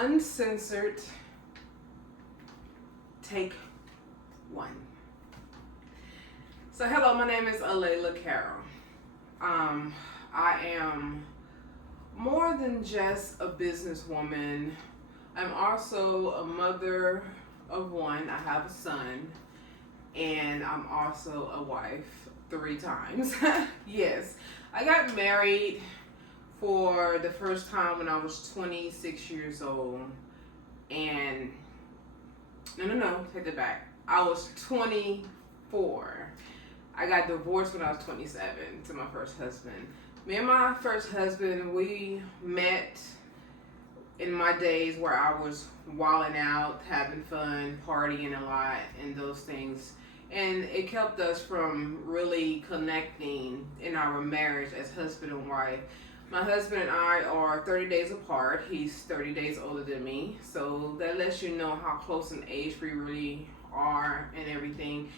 Uncensored, take 1. So hello, my name is Alaila Carroll. I am more than just a businesswoman. I'm also a mother of 1. I have a son, and I'm also a wife 3 times. Yes, I got married for the first time when I was 26 years old, and no, take it back. I was 24. I got divorced when I was 27 to my first husband. Me and my first husband, we met in my days where I was wilding out, having fun, partying a lot, and those things. And it kept us from really connecting in our marriage as husband and wife. My husband and I are 30 days apart. He's 30 days older than me. So that lets you know how close in age we really are and everything.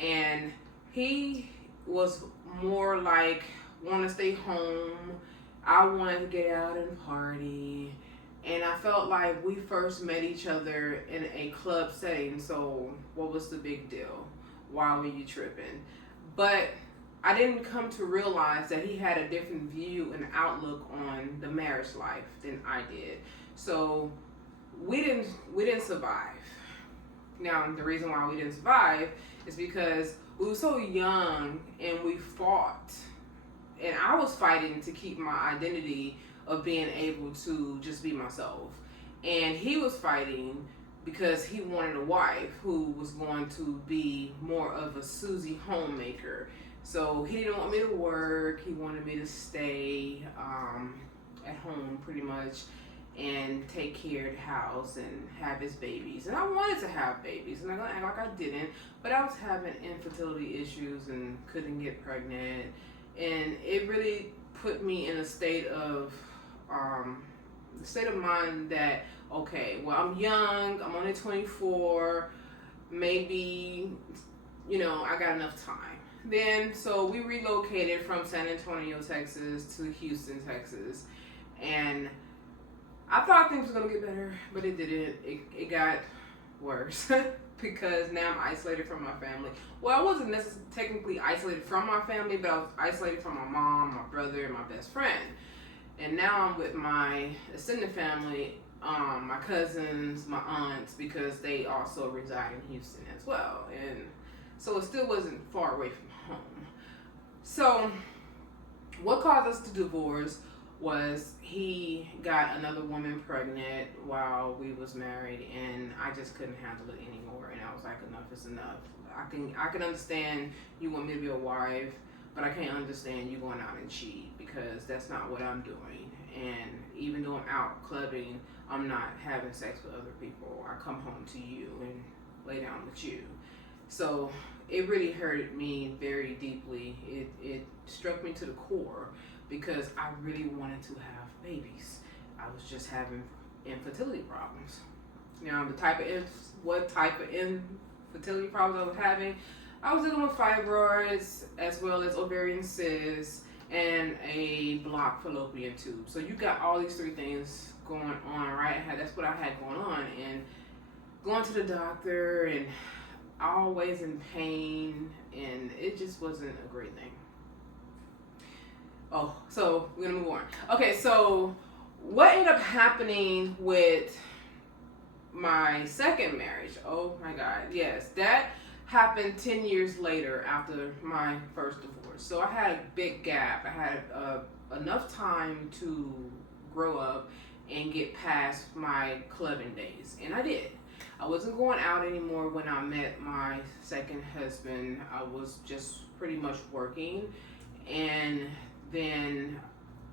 And he was more like, want to stay home. I wanted to get out and party. And I felt like we first met each other in a club setting. So what was the big deal? Why were you tripping? But I didn't come to realize that he had a different view and outlook on the marriage life than I did. So we didn't survive. Now, the reason why we didn't survive is because we were so young and we fought. And I was fighting to keep my identity of being able to just be myself. And he was fighting because he wanted a wife who was going to be more of a Susie homemaker. So he didn't want me to work. He wanted me to stay at home pretty much and take care of the house and have his babies. And I wanted to have babies, and I'm gonna act like I didn't, but I was having infertility issues and couldn't get pregnant. And it really put me in a state of mind that, okay, well, I'm young, I'm only 24, maybe, I got enough time. Then, so we relocated from San Antonio, Texas to Houston, Texas. And I thought things were going to get better, but it didn't. It got worse because now I'm isolated from my family. Well, I wasn't necessarily technically isolated from my family, but I was isolated from my mom, my brother, and my best friend. And now I'm with my extended family, my cousins, my aunts, because they also reside in Houston as well. And so it still wasn't far away from home. So what caused us to divorce was he got another woman pregnant while we was married, and I just couldn't handle it anymore. And I was like, enough is enough. I can understand you want me to be a wife, but I can't understand you going out and cheat, because that's not what I'm doing. And even though I'm out clubbing, I'm not having sex with other people. I come home to you and lay down with you. So it really hurted me very deeply. It struck me to the core because I really wanted to have babies. I was just having infertility problems. Now, what type of infertility problems I was having, I was dealing with fibroids as well as ovarian cysts and a blocked fallopian tube. So you got all these 3 things going on, right? That's what I had going on, and going to the doctor and always in pain, and it just wasn't a great thing. Oh, so we're gonna move on. Okay, so what ended up happening with my second marriage? Oh my God, yes, that happened 10 years later after my first divorce. So I had a big gap. I had enough time to grow up and get past my clubbing days, and I did. I wasn't going out anymore when I met my second husband. I was just pretty much working, and then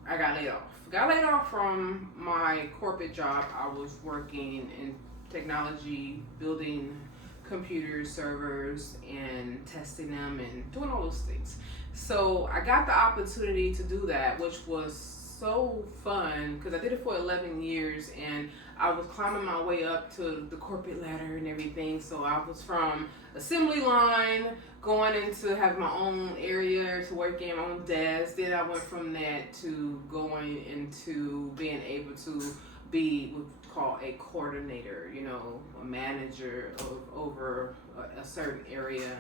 I got laid off. Got laid off from my corporate job. I was working in technology, building computers, servers, and testing them and doing all those things. So I got the opportunity to do that, which was so fun because I did it for 11 years, and I was climbing my way up to the corporate ladder and everything. So I was from assembly line going into having my own area to work in, my own desk. Then I went from that to going into being able to be called a coordinator, you know, a manager over a certain area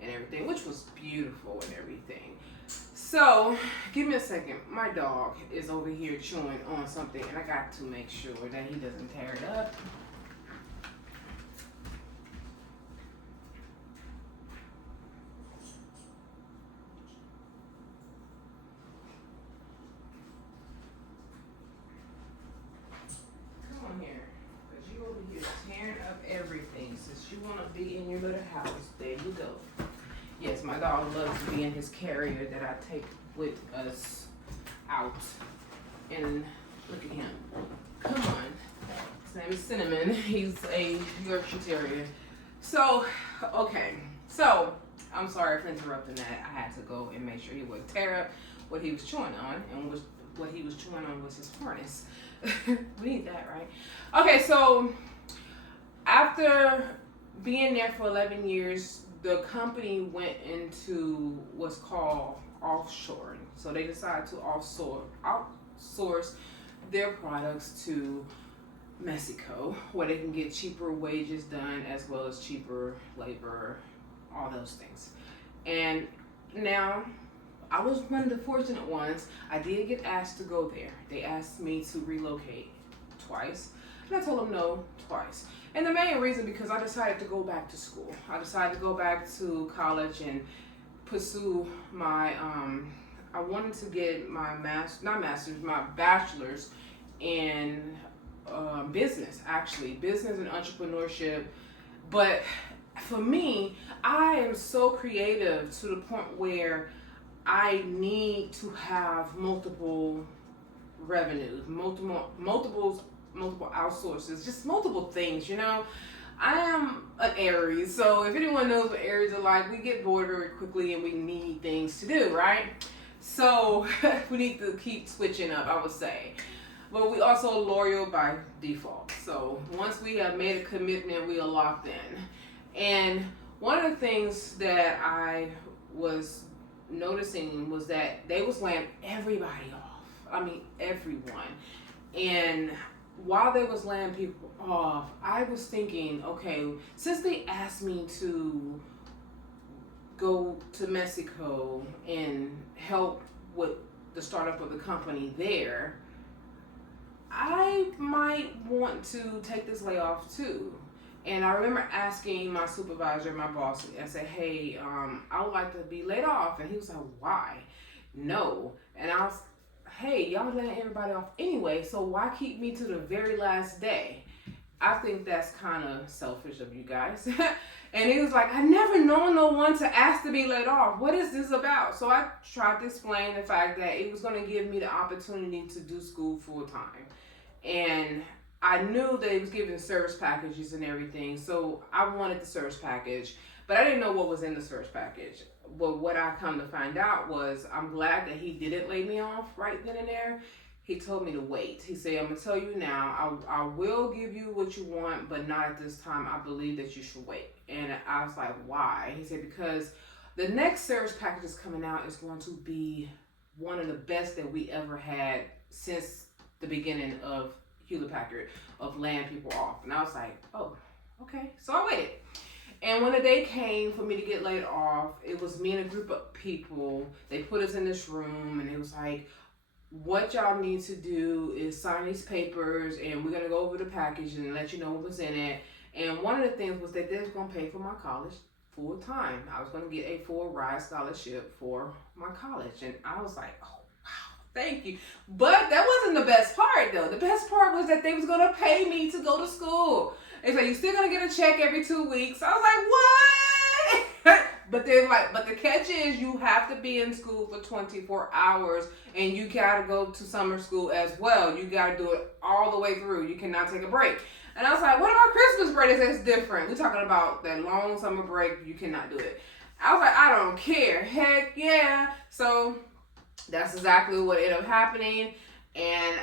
and everything, which was beautiful and everything. So, give me a second. My dog is over here chewing on something, and I got to make sure that he doesn't tear it up. Come on here, because you over here tearing up everything. Since you want to be in your little house, there you go. Yes, my dog loves to be in his carrier that I take with us out. And look at him. Come on. His name is Cinnamon. He's a Yorkshire Terrier. So, okay. So, I'm sorry for interrupting that. I had to go and make sure he wouldn't tear up what he was chewing on. And what he was chewing on was his harness. We need that, right? Okay, so after being there for 11 years, the company went into what's called offshoring. So they decided to outsource their products to Mexico, where they can get cheaper wages done as well as cheaper labor, all those things. And now, I was one of the fortunate ones. I did get asked to go there. They asked me to relocate twice, and I told them no twice. And the main reason, because I decided to go back to school. I decided to go back to college and pursue my, I wanted to get my my bachelor's in business, actually, business and entrepreneurship. But for me, I am so creative to the point where I need to have multiple revenues, multiple outsources, just multiple things, you know. I am an Aries, so if anyone knows what Aries are like, we get bored very quickly and we need things to do, right? So we need to keep switching up, I would say. But we also loyal by default. So once we have made a commitment, we are locked in. And one of the things that I was noticing was that they was laying everybody off. I mean, everyone. And while they was laying people off, I was thinking, okay, since they asked me to go to Mexico and help with the startup of the company there, I might want to take this layoff too. And I remember asking my supervisor, my boss, I said, hey, I would like to be laid off. And he was like, why? No. And I was, hey, y'all letting everybody off anyway, so why keep me to the very last day? I think that's kind of selfish of you guys. And he was like, I never known no one to ask to be laid off. What is this about? So I tried to explain the fact that it was going to give me the opportunity to do school full time. And I knew that it was giving service packages and everything, so I wanted the service package, but I didn't know what was in the service package. But what I come to find out was, I'm glad that he didn't lay me off right then and there. He told me to wait. He said, I'm going to tell you now, I will give you what you want, but not at this time. I believe that you should wait. And I was like, why? He said, because the next service package that's coming out is going to be one of the best that we ever had since the beginning of Hewlett-Packard, of laying people off. And I was like, oh, okay. So I waited. And when the day came for me to get laid off, it was me and a group of people. They put us in this room and it was like, what y'all need to do is sign these papers and we're going to go over the package and let you know what was in it. And one of the things was that they was going to pay for my college full time. I was going to get a full ride scholarship for my college. And I was like, oh, thank you. But that wasn't the best part though. The best part was that they was gonna pay me to go to school. They said, you still gonna get a check every 2 weeks. I was like, what? But they're like, but the catch is you have to be in school for 24 hours and you gotta go to summer school as well. You gotta do it all the way through. You cannot take a break. And I was like, what about Christmas break? They said it's different. We're talking about that long summer break. You cannot do it. I was like, I don't care. Heck yeah. So that's exactly what ended up happening, and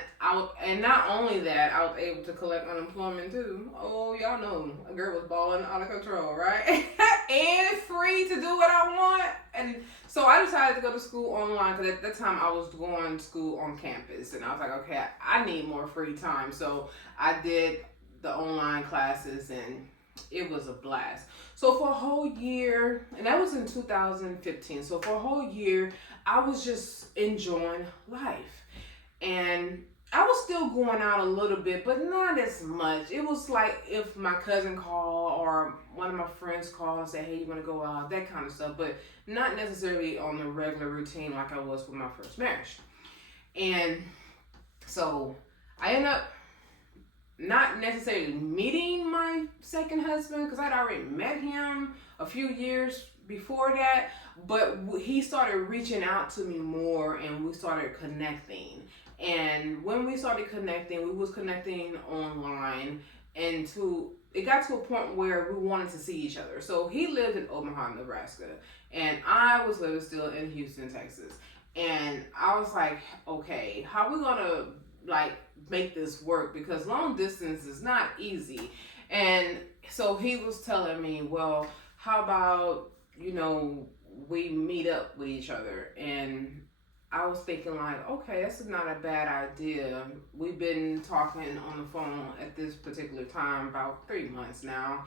not only that, I was able to collect unemployment too. Oh, y'all know a girl was balling out of control, right? And free to do what I want. And So I decided to go to school online because at that time I was going to school on campus, and I was like, okay, I need more free time. So I did the online classes, and it was a blast. So for a whole year, and that was in 2015. So for a whole year, I was just enjoying life. And I was still going out a little bit, but not as much. It was like if my cousin called or one of my friends called and said, hey, you want to go out, that kind of stuff, but not necessarily on the regular routine like I was with my first marriage. And so I ended up not necessarily meeting my second husband because I'd already met him a few years before that, but he started reaching out to me more and we started connecting. And when we started connecting, we was connecting online, and it got to a point where we wanted to see each other. So he lived in Omaha, Nebraska, and I was living still in Houston, Texas. And I was like, okay, how are we gonna like make this work? Because long distance is not easy. And so he was telling me, well, how about, we meet up with each other? And I was thinking like, okay, that's not a bad idea. We've been talking on the phone at this particular time about 3 months now,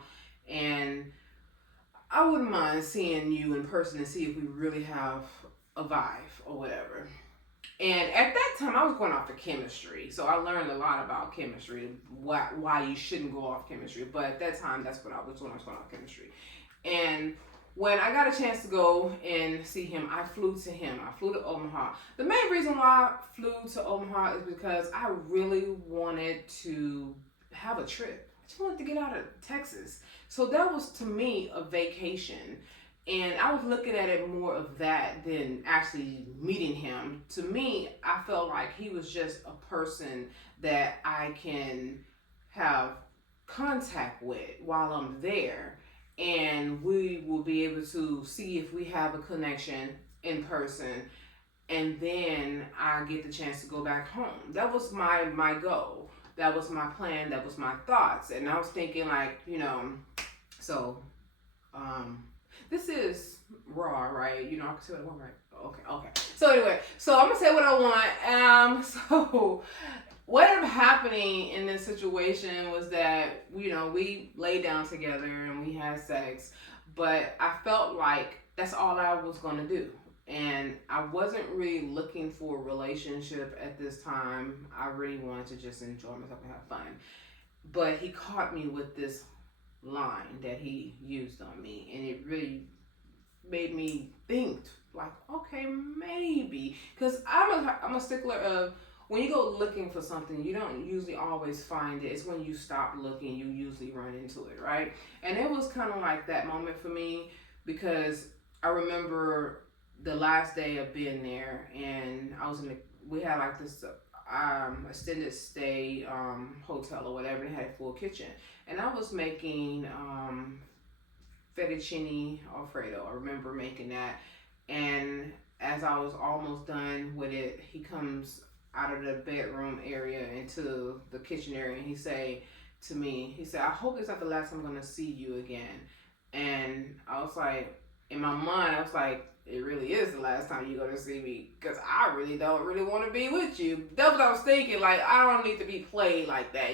and I wouldn't mind seeing you in person and see if we really have a vibe or whatever. And at that time, I was going off of chemistry, so I learned a lot about chemistry, why you shouldn't go off chemistry. But at that time, that's what I was doing. I was going off chemistry, and when I got a chance to go and see him, I flew to him. I flew to Omaha. The main reason why I flew to Omaha is because I really wanted to have a trip. I just wanted to get out of Texas. So that was, to me, a vacation. And I was looking at it more of that than actually meeting him. To me, I felt like he was just a person that I can have contact with while I'm there. And we will be able to see if we have a connection in person, and then I get the chance to go back home. That was my goal. That was my plan. That was my thoughts. And I was thinking like, so this is raw, right? I can say what I want, right? Okay. So anyway, so I'm gonna say what I want. So what ended up happening in this situation was that, we laid down together and we had sex, but I felt like that's all I was going to do. And I wasn't really looking for a relationship at this time. I really wanted to just enjoy myself and have fun. But he caught me with this line that he used on me, and it really made me think, like, okay, maybe. Because I'm a stickler of, when you go looking for something, you don't usually always find it. It's when you stop looking, you usually run into it, right? And it was kind of like that moment for me, because I remember the last day of being there, and we had like this extended stay hotel or whatever, and had a full kitchen. And I was making fettuccine alfredo. I remember making that. And as I was almost done with it, he comes out of the bedroom area into the kitchen area, and he said, I hope it's not the last time I'm going to see you again. And I was like, in my mind, I was like, it really is the last time you're going to see me, because I really don't really want to be with you. That's what I was thinking. Like, I don't need to be played like that,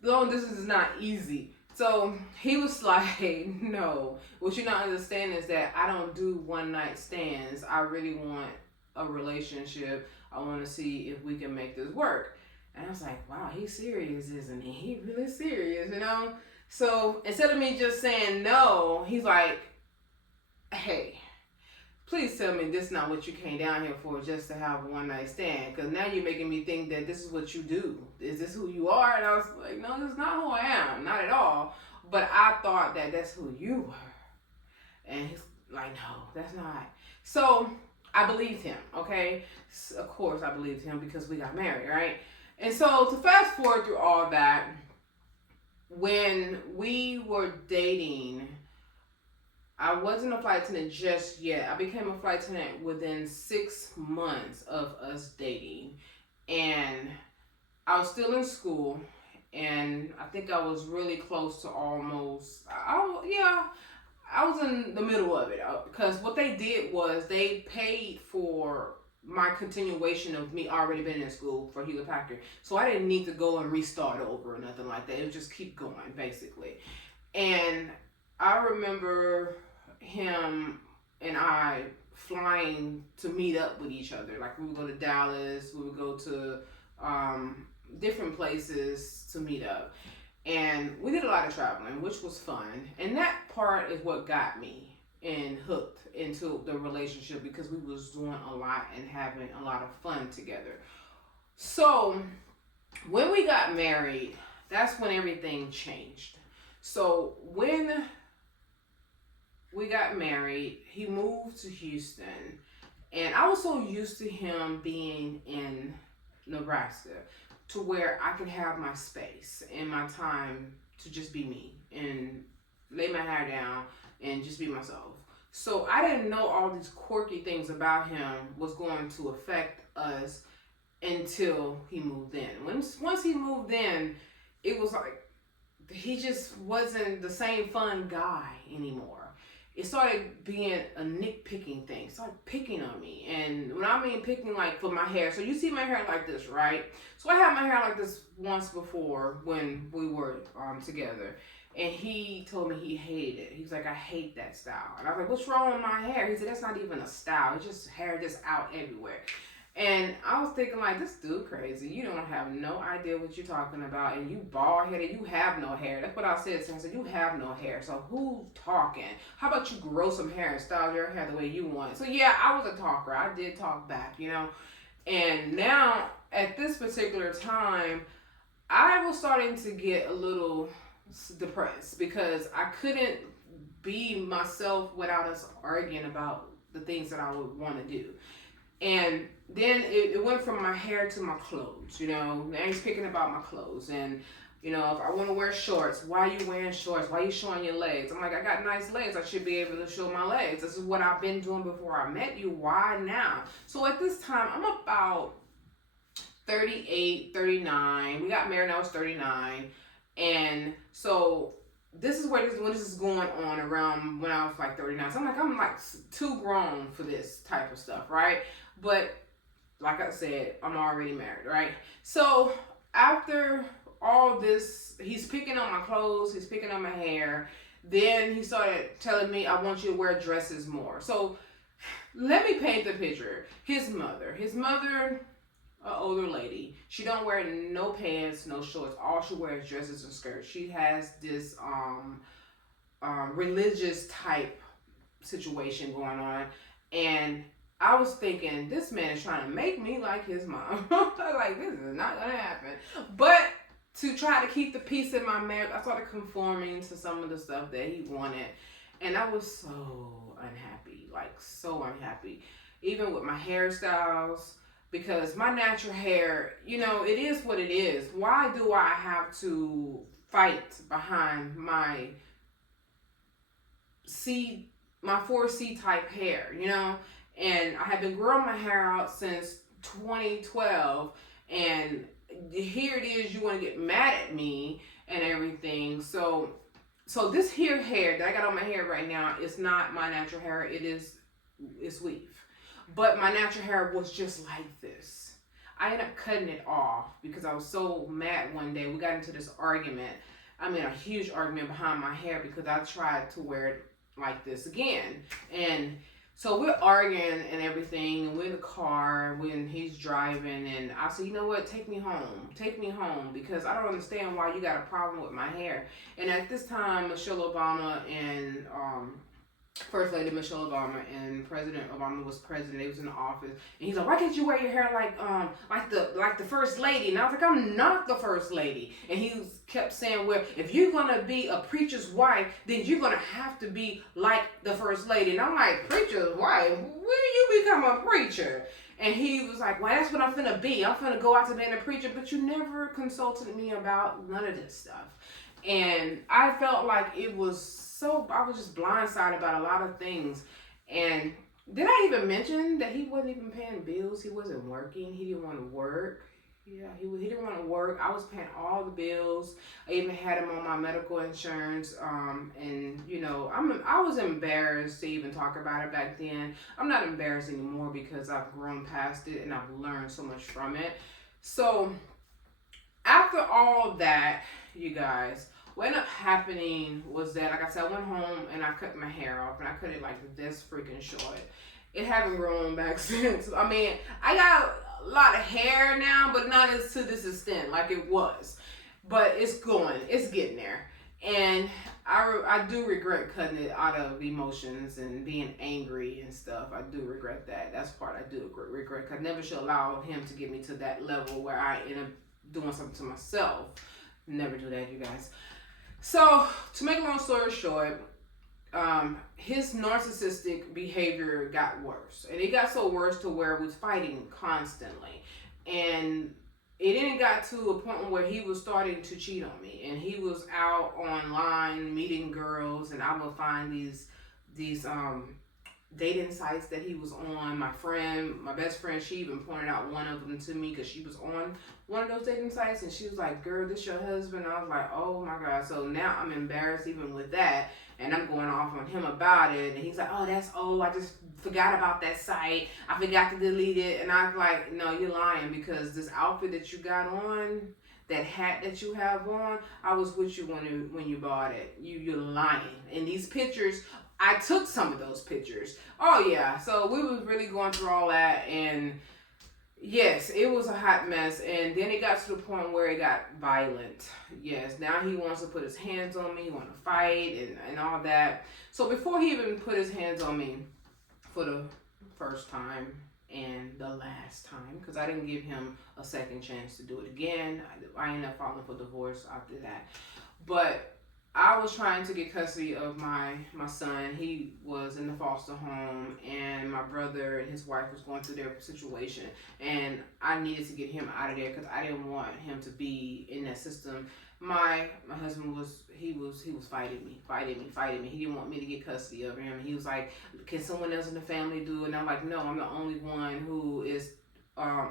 Long distance is not easy. So he was like, no, what you not understand is that I don't do one night stands. I really want a relationship. I want to see if we can make this work. And I was like, wow, he's serious, isn't he? He really serious, So instead of me just saying no, he's like, hey, please tell me this is not what you came down here for, just to have a one night stand. Because now you're making me think that this is what you do. Is this who you are? And I was like, no, this is not who I am. Not at all. But I thought that that's who you were. And he's like, no, that's not. So I believed him, okay? Of course I believed him, because we got married, right? And so to fast forward through all that, when we were dating, I wasn't a flight attendant just yet. I became a flight attendant within 6 months of us dating. And I was still in school, and I think I was really close to almost, I was in the middle of it because what they did was they paid for my continuation of me already been in school for Hewlett Packard, so I didn't need to go and restart over or nothing like that. It would just keep going basically. And I remember him and I flying to meet up with each other. Like we would go to Dallas, we would go to different places to meet up. And we did a lot of traveling, which was fun. And that part is what got me and hooked into the relationship because we was doing a lot and having a lot of fun together. So when we got married, that's when everything changed. So when we got married, he moved to Houston, and I was so used to him being in Nebraska to where I could have my space and my time to just be me and lay my hair down and just be myself. So I didn't know all these quirky things about him was going to affect us until he moved in. Once he moved in, it was like he just wasn't the same fun guy anymore. It started being a nitpicking thing. It started picking on me. And when I mean picking, like for my hair, so you see my hair like this, right? So I had my hair like this once before when we were together. And he told me he hated it. He's like, I hate that style. And I was like, what's wrong with my hair? He said, that's not even a style. It's just hair just out everywhere. And I was thinking, like, this dude crazy. You don't have no idea what you're talking about. And you bald headed. You have no hair. That's what I said to him. I said, you have no hair. So who's talking? How about you grow some hair and style your hair the way you want? So yeah, I was a talker. I did talk back, you know. And now, at this particular time, I was starting to get a little depressed because I couldn't be myself without us arguing about the things that I would want to do. And then it went from my hair to my clothes, you know. Now he's picking about my clothes. And, you know, if I want to wear shorts, why are you wearing shorts? Why are you showing your legs? I'm like, I got nice legs. I should be able to show my legs. This is what I've been doing before I met you. Why now? So at this time, I'm about 38, 39. We got married when I was 39. And so this is when this is going on around when I was like 39. So I'm like too grown for this type of stuff, right? But like I said, I'm already married, right? So after all this, he's picking on my clothes, he's picking on my hair. Then he started telling me, I want you to wear dresses more. So let me paint the picture. His mother, an older lady. She don't wear no pants, no shorts. All she wears is dresses and skirts. She has this religious type situation going on. And I was thinking, this man is trying to make me like his mom. Like, this is not going to happen. But to try to keep the peace in my marriage, I started conforming to some of the stuff that he wanted. And I was so unhappy, like so unhappy. Even with my hairstyles, because my natural hair, you know, it is what it is. Why do I have to fight behind my 4C type hair, you know? And I have been growing my hair out since 2012, and here it is, you want to get mad at me and everything. So this hair that I got on my hair right now is not my natural hair. It's weave. But my natural hair was just like this. I ended up cutting it off because I was so mad one day. We got into this argument. I mean, a huge argument behind my hair because I tried to wear it like this again. And so we're arguing and everything, and we're in the car when he's driving, and I said, you know what, take me home, because I don't understand why you got a problem with my hair. And at this time, Michelle Obama and First Lady Michelle Obama and President Obama was president. They was in the office, and he's like, "Why can't you wear your hair like the First Lady?" And I was like, "I'm not the First Lady." And he kept saying, "Well, if you're gonna be a preacher's wife, then you're gonna have to be like the First Lady." And I'm like, "Preacher's wife? When do you become a preacher?" And he was like, "Well, that's what I'm finna be. I'm finna go out to being a preacher." But you never consulted me about none of this stuff, and I felt like it was. So I was just blindsided about a lot of things. And did I even mention that he wasn't even paying bills? He wasn't working. He didn't want to work. Yeah, he didn't want to work. I was paying all the bills. I even had him on my medical insurance. And I was embarrassed to even talk about it back then. I'm not embarrassed anymore because I've grown past it and I've learned so much from it. So after all that, you guys, what ended up happening was that, like I said, I went home and I cut my hair off, and I cut it like this freaking short. It haven't grown back since. I mean, I got a lot of hair now, but not as to this extent like it was. But it's going, it's getting there. And I do regret cutting it out of emotions and being angry and stuff. I do regret that. That's the part I do regret. I never should allow him to get me to that level where I end up doing something to myself. Never do that, you guys. So, to make a long story short, his narcissistic behavior got worse. And it got so worse to where we was fighting constantly. And it then got to a point where he was starting to cheat on me. And he was out online meeting girls, and I would find these dating sites that he was on. My best friend, she even pointed out one of them to me because she was on one of those dating sites, and she was like, "Girl, this your husband?" I was like, "Oh my God." So now I'm embarrassed even with that, and I'm going off on him about it, and he's like, "Oh, that's old. I just forgot about that site. I forgot to delete it." And I'm like, "No, you're lying, because this outfit that you got on, that hat that you have on, I was with you when you bought it. You're lying." And these pictures, I took some of those pictures. Oh yeah, so we was really going through all that, and yes, it was a hot mess. And then it got to the point where it got violent. Yes, now he wants to put his hands on me, he want to fight and all that. So before he even put his hands on me for the first time and the last time, because I didn't give him a second chance to do it again. I ended up filing for divorce after that. But I was trying to get custody of my son. He was in the foster home, and my brother and his wife was going through their situation, and I needed to get him out of there because I didn't want him to be in that system. My husband was fighting me. He didn't want me to get custody of him. He was like, "Can someone else in the family do it?" And I'm like, "No, I'm the only one who is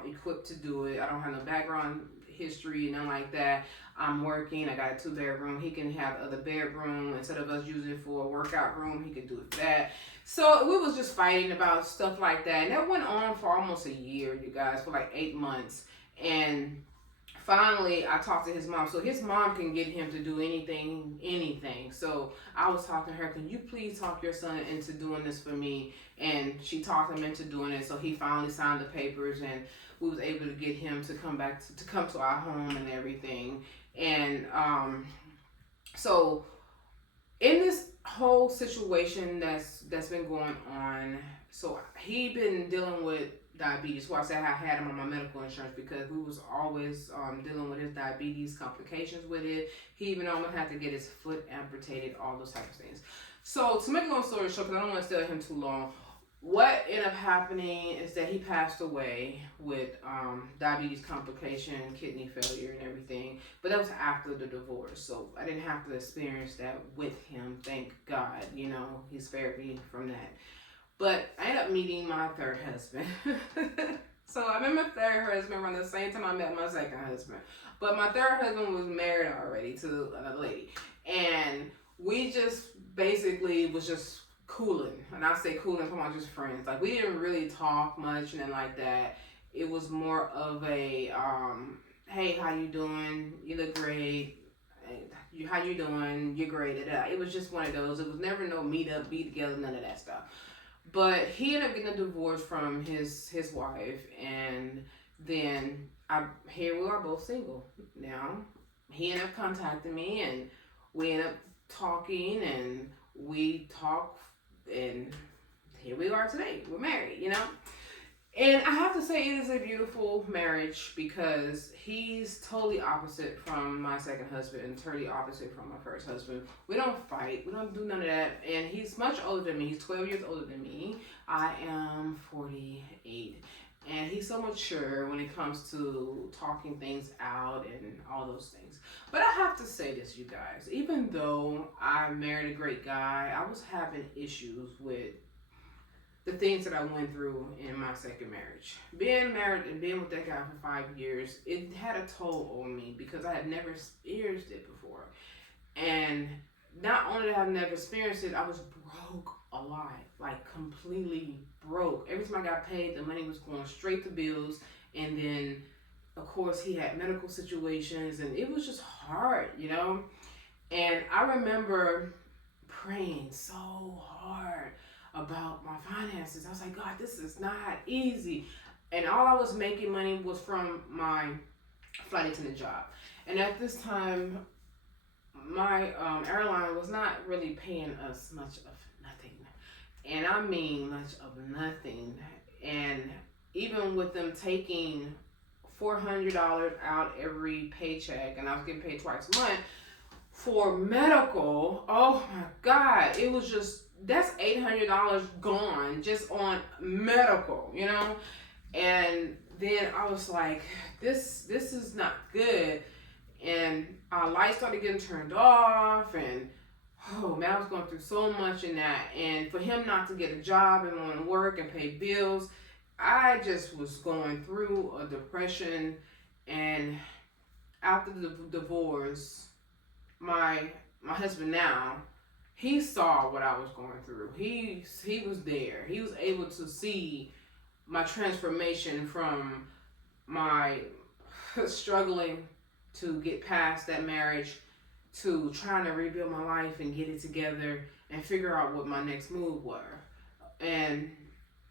equipped to do it. I don't have no background history and nothing like that. I'm working. I got a 2-bedroom. He can have the other bedroom. Instead of us using it for a workout room, he could do it that." So we was just fighting about stuff like that. And that went on for almost a year, you guys, for like 8 months. And finally, I talked to his mom. So his mom can get him to do anything. So I was talking to her, "Can you please talk your son into doing this for me?" And she talked him into doing it. So he finally signed the papers, and we was able to get him to come back to come to our home and everything. And so in this whole situation that's been going on, so he been dealing with diabetes. So I said I had him on my medical insurance because we was always dealing with his diabetes, complications with it. He even almost had to get his foot amputated, all those types of things. So to make a long story short, because I don't want to stay with him too long, what ended up happening is that he passed away with diabetes complication, kidney failure, and everything. But that was after the divorce, so I didn't have to experience that with him. Thank God, he spared me from that. But I ended up meeting my third husband. So I met my third husband around the same time I met my second husband. But my third husband was married already to another lady, and we just basically was just cooling. And I say cooling, come on, just friends. Like, we didn't really talk much and then like that. It was more of a hey, how you doing? You look great. Hey, how you doing? You're great. It was just one of those. It was never no meet up, be together, none of that stuff. But he ended up getting a divorce from his wife, and then here we are, both single now. He ended up contacting me, and we ended up talking, and we talked, and here we are today. We're married, And I have to say, it is a beautiful marriage because he's totally opposite from my second husband and totally opposite from my first husband. We don't fight. We don't do none of that. And he's much older than me. He's 12 years older than me. I am 48. And he's so mature when it comes to talking things out and all those things. But I have to say this, you guys. Even though I married a great guy, I was having issues with the things that I went through in my second marriage. Being married and being with that guy for 5 years, it had a toll on me because I had never experienced it before. And not only did I never experienced it, I was broke a lot, like completely broke. Every time I got paid, the money was going straight to bills. And then, of course, he had medical situations, and it was just hard, you know? And I remember praying so hard about my finances. I was like, God, this is not easy. And all I was making money was from my flight attendant job. And at this time, my airline was not really paying us much of nothing. And I mean much of nothing. And even with them taking $400 out every paycheck, and I was getting paid twice a month for medical, oh my God, it was just, that's $800 gone just on medical, you know? And then I was like, this is not good. And our lights started getting turned off, and oh man, I was going through so much in that. And for him not to get a job and want to work and pay bills, I just was going through a depression. And after the divorce, my husband now, he saw what I was going through. He was there. He was able to see my transformation from my struggling to get past that marriage to trying to rebuild my life and get it together and figure out what my next move were. And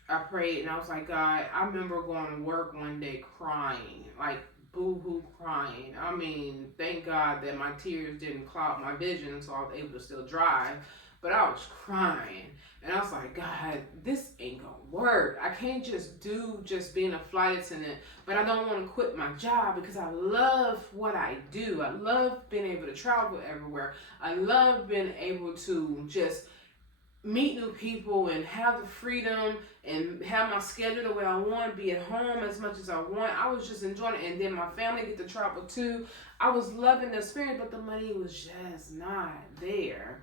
I prayed and I was like, God, I remember going to work one day crying, like boo-hoo crying. I mean, thank God that my tears didn't cloud my vision, so I was able to still drive. But I was crying. And I was like, God, this ain't gonna work. I can't just do just being a flight attendant, but I don't want to quit my job because I love what I do. I love being able to travel everywhere. I love being able to just meet new people and have the freedom and have my schedule the way I want, be at home as much as I want. I was just enjoying it. And then my family get to travel too. I was loving the experience, but the money was just not there.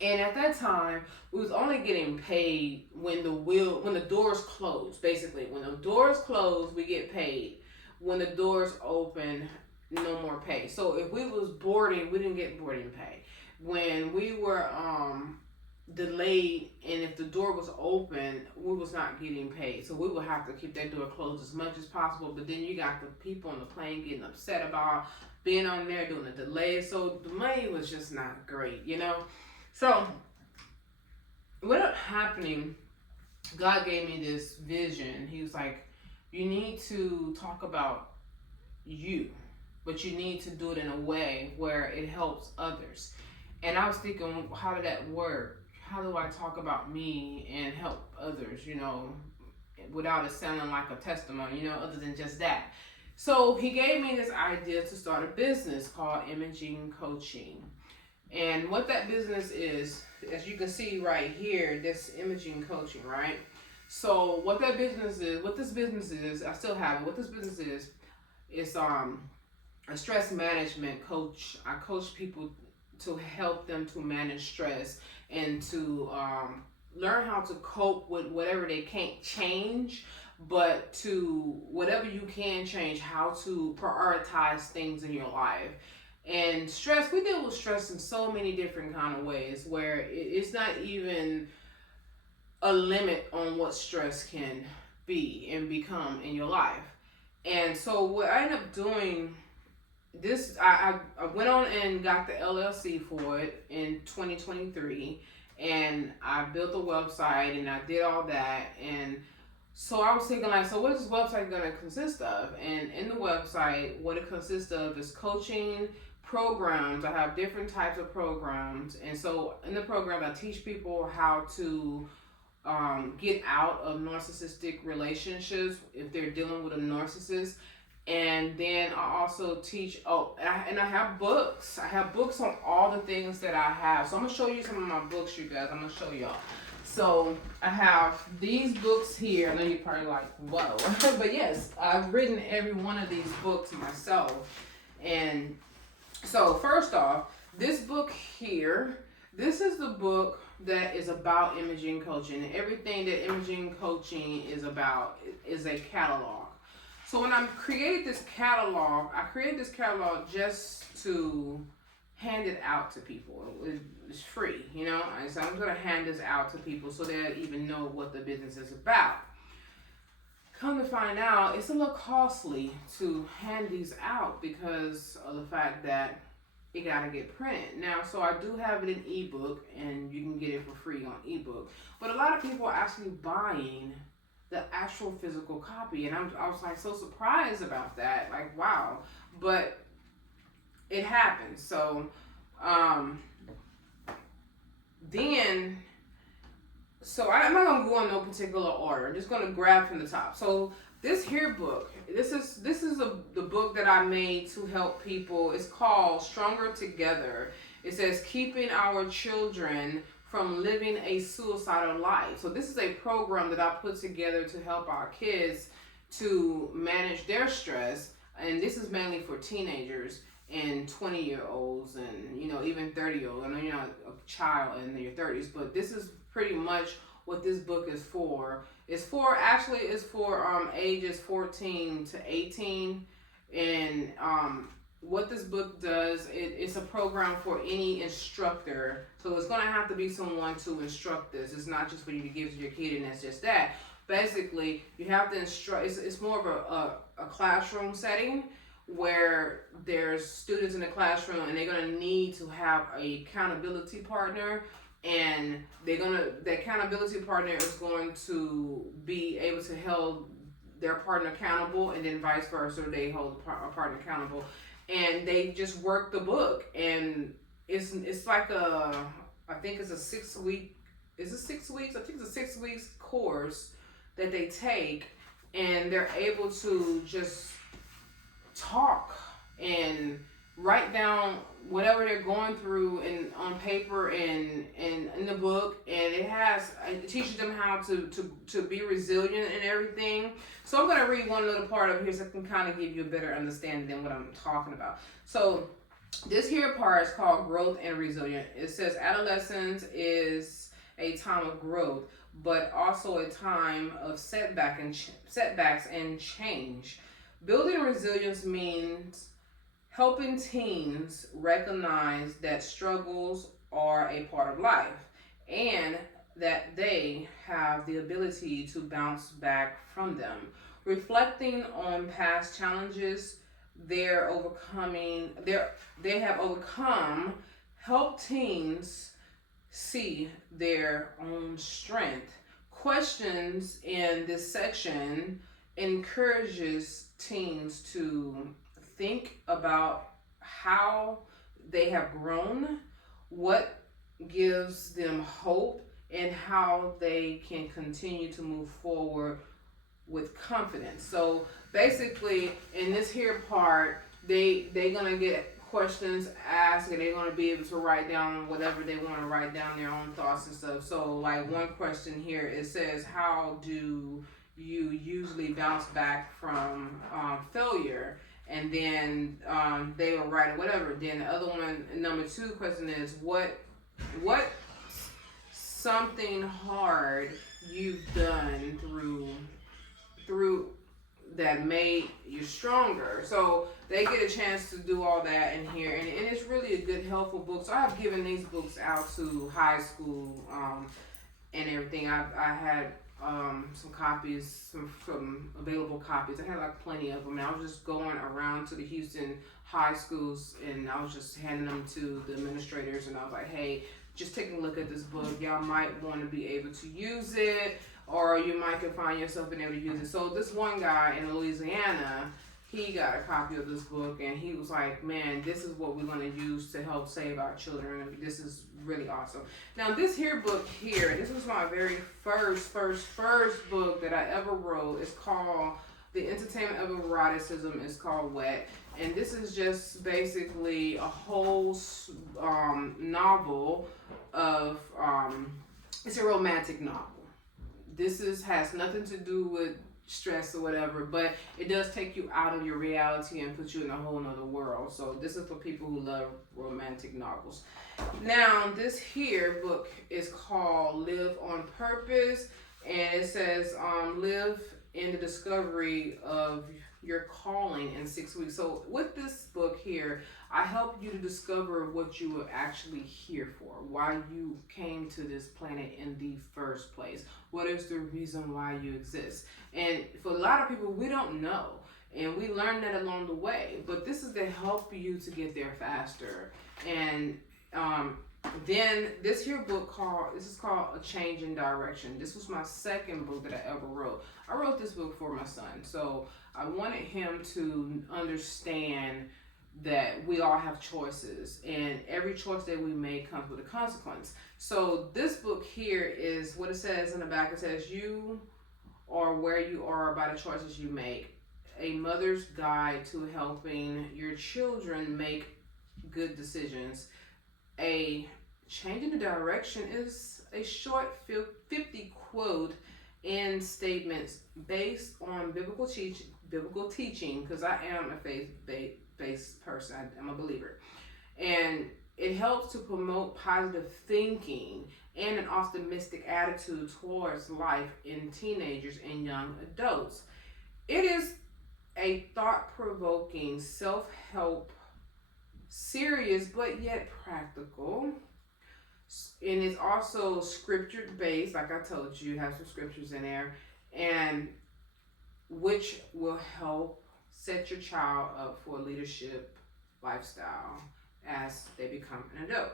And at that time, we was only getting paid when the doors closed. Basically, when the doors closed, we get paid. When the doors open, no more pay. So if we was boarding, we didn't get boarding pay. When we were delayed, and if the door was open, we was not getting paid. So we would have to keep that door closed as much as possible. But then you got the people on the plane getting upset about being on there doing the delay. So the money was just not great, you know. So, what ended up happening, God gave me this vision. He was like, you need to talk about you, but you need to do it in a way where it helps others. And I was thinking, how did that work? How do I talk about me and help others, you know, without it sounding like a testimony, you know, other than just that. So he gave me this idea to start a business called Imaging Coaching. And what that business is, as you can see right here, this imaging coaching, right? So what that business is, I still have it. What this business is a stress management coach. I coach people to help them to manage stress and to learn how to cope with whatever they can't change, but to whatever you can change, how to prioritize things in your life. And stress, we deal with stress in so many different kind of ways where it's not even a limit on what stress can be and become in your life. And so what I ended up doing, I went on and got the LLC for it in 2023, and I built a website and I did all that. And so I was thinking like, so what is this website going to consist of? And in the website, what it consists of is coaching programs. I have different types of programs, and so in the program I teach people how to get out of narcissistic relationships if they're dealing with a narcissist. And then I also teach, and I have books. I have books on all the things that I have. So I'm going to show you some of my books, you guys. I'm going to show y'all. So I have these books here. I know you're probably like, whoa. But yes, I've written every one of these books myself. And so first off, this book here, this is the book that is about imaging coaching. And everything that imaging coaching is about is a catalog. So when I created this catalog just to hand it out to people. It's free, you know. And so I'm going to hand this out to people so they even know what the business is about. Come to find out, it's a little costly to hand these out because of the fact that it got to get printed. Now, so I do have it in ebook, and you can get it for free on ebook. But a lot of people are actually buying the actual physical copy, and I was like so surprised about that. Like, wow. But it happens. So, so I'm not gonna go in no particular order. I'm just gonna grab from the top. So this here book, this is the book that I made to help people. It's called Stronger Together. It says keeping our children from living a suicidal life. So this is a program that I put together to help our kids to manage their stress, and this is mainly for teenagers and 20-year-olds and, you know, even 30-year-olds. I know you're not a child in your 30s, but this is pretty much what this book is for. It's for ages 14 to 18. And what this book does, it's a program for any instructor. So it's going to have to be someone to instruct this. It's not just for you to give to your kid and that's just that. Basically, you have to instruct. It's more of a classroom setting where there's students in the classroom and they're going to need to have a accountability partner, and the accountability partner is going to be able to hold their partner accountable, and then vice versa, they hold a partner accountable, and they just work the book. And it's like I think it's a 6 week, is it 6 weeks? I think it's a 6 weeks course that they take, and they're able to just talk and write down whatever they're going through and on paper and in the book, and it teaches them how to be resilient and everything. So I'm going to read one little part of here so I can kind of give you a better understanding than what I'm talking about. So this here part is called Growth and Resilience. It says adolescence is a time of growth, but also a time of setbacks and change. Building resilience means helping teens recognize that struggles are a part of life and that they have the ability to bounce back from them. Reflecting on past challenges they have overcome help teens see their own strength. Questions in this section encourages teens to think about how they have grown, what gives them hope, and how they can continue to move forward with confidence. So basically, in this here part, they're gonna get questions asked, and they're gonna be able to write down whatever they want to write down, their own thoughts and stuff. So like one question here, it says, how do you usually bounce back from failure? And then they will write whatever. Then the other one, number 2 question is, what something hard you've done through that made you stronger. So they get a chance to do all that in here, and it's really a good, helpful book. So I've given these books out to high school and everything. I had some copies, some available copies. I had like plenty of them, and I was just going around to the Houston high schools, and I was just handing them to the administrators, and I was like, hey, just take a look at this book. Y'all might want to be able to use it, or you might can find yourself being able to use it. So this one guy in Louisiana, he got a copy of this book, and he was like, man, this is what we're going to use to help save our children. This is really awesome. Now, this here book here, this was my very first book that I ever wrote. It's called The Entertainment of Eroticism. It's called Wet. And this is just basically a whole novel of, it's a romantic novel. This has nothing to do with stress or whatever, but it does take you out of your reality and put you in a whole nother world. So this is for people who love romantic novels. Now, this here book is called Live on Purpose, and it says live in the discovery of your calling in 6 weeks. So with this book here, I help you to discover what you were actually here for, why you came to this planet in the first place. What is the reason why you exist? And for a lot of people, we don't know. And we learn that along the way. But this is to help you to get there faster. And then this here book is called A Change in Direction. This was my second book that I ever wrote. I wrote this book for my son. So I wanted him to understand that we all have choices, and every choice that we make comes with a consequence. So this book here is what it says in the back. It says, you are where you are by the choices you make. A mother's guide to helping your children make good decisions. A change in the direction is a short 50 quote and statements based on biblical teaching, because I am a faith-based person. I'm a believer. And it helps to promote positive thinking and an optimistic attitude towards life in teenagers and young adults. It is a thought-provoking, self-help, serious but yet practical. And it's also scripture-based, like I told you, have some scriptures in there, and which will help set your child up for a leadership lifestyle as they become an adult.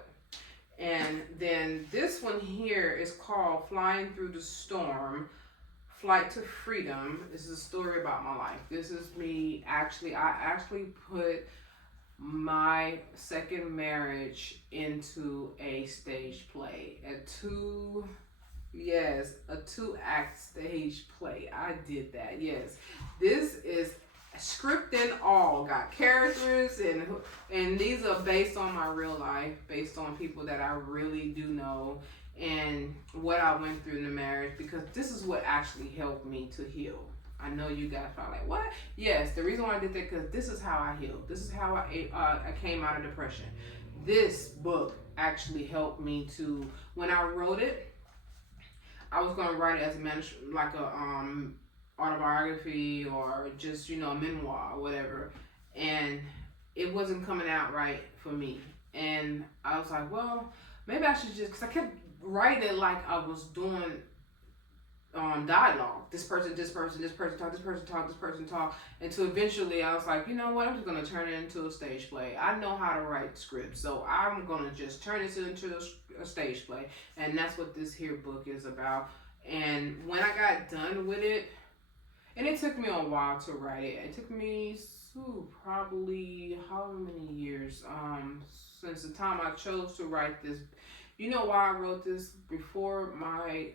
And then this one here is called Flying Through the Storm, Flight to Freedom. This is a story about my life. This is me I actually put my second marriage into a stage play, a two-act stage play. I did that. Yes, this is script and all, got characters, and these are based on my real life, based on people that I really do know and what I went through in the marriage, because this is what actually helped me to heal. I know you guys probably like, what? Yes, the reason why I did that, because this is how I healed. This is how I came out of depression. This book actually helped me to, when I wrote it, I was going to write it as like a autobiography or just, a memoir or whatever. And it wasn't coming out right for me. And I was like, well, maybe I should just, because I kept writing it like I was doing dialogue. This person talk, this person talk. Until eventually I was like, you know what, I'm just going to turn it into a stage play. I know how to write scripts, so I'm going to just turn it into a stage play. And that's what this here book is about. And when I got done with it, and it took me a while to write it. It took me probably how many years since the time I chose to write this. You know why I wrote this? Before my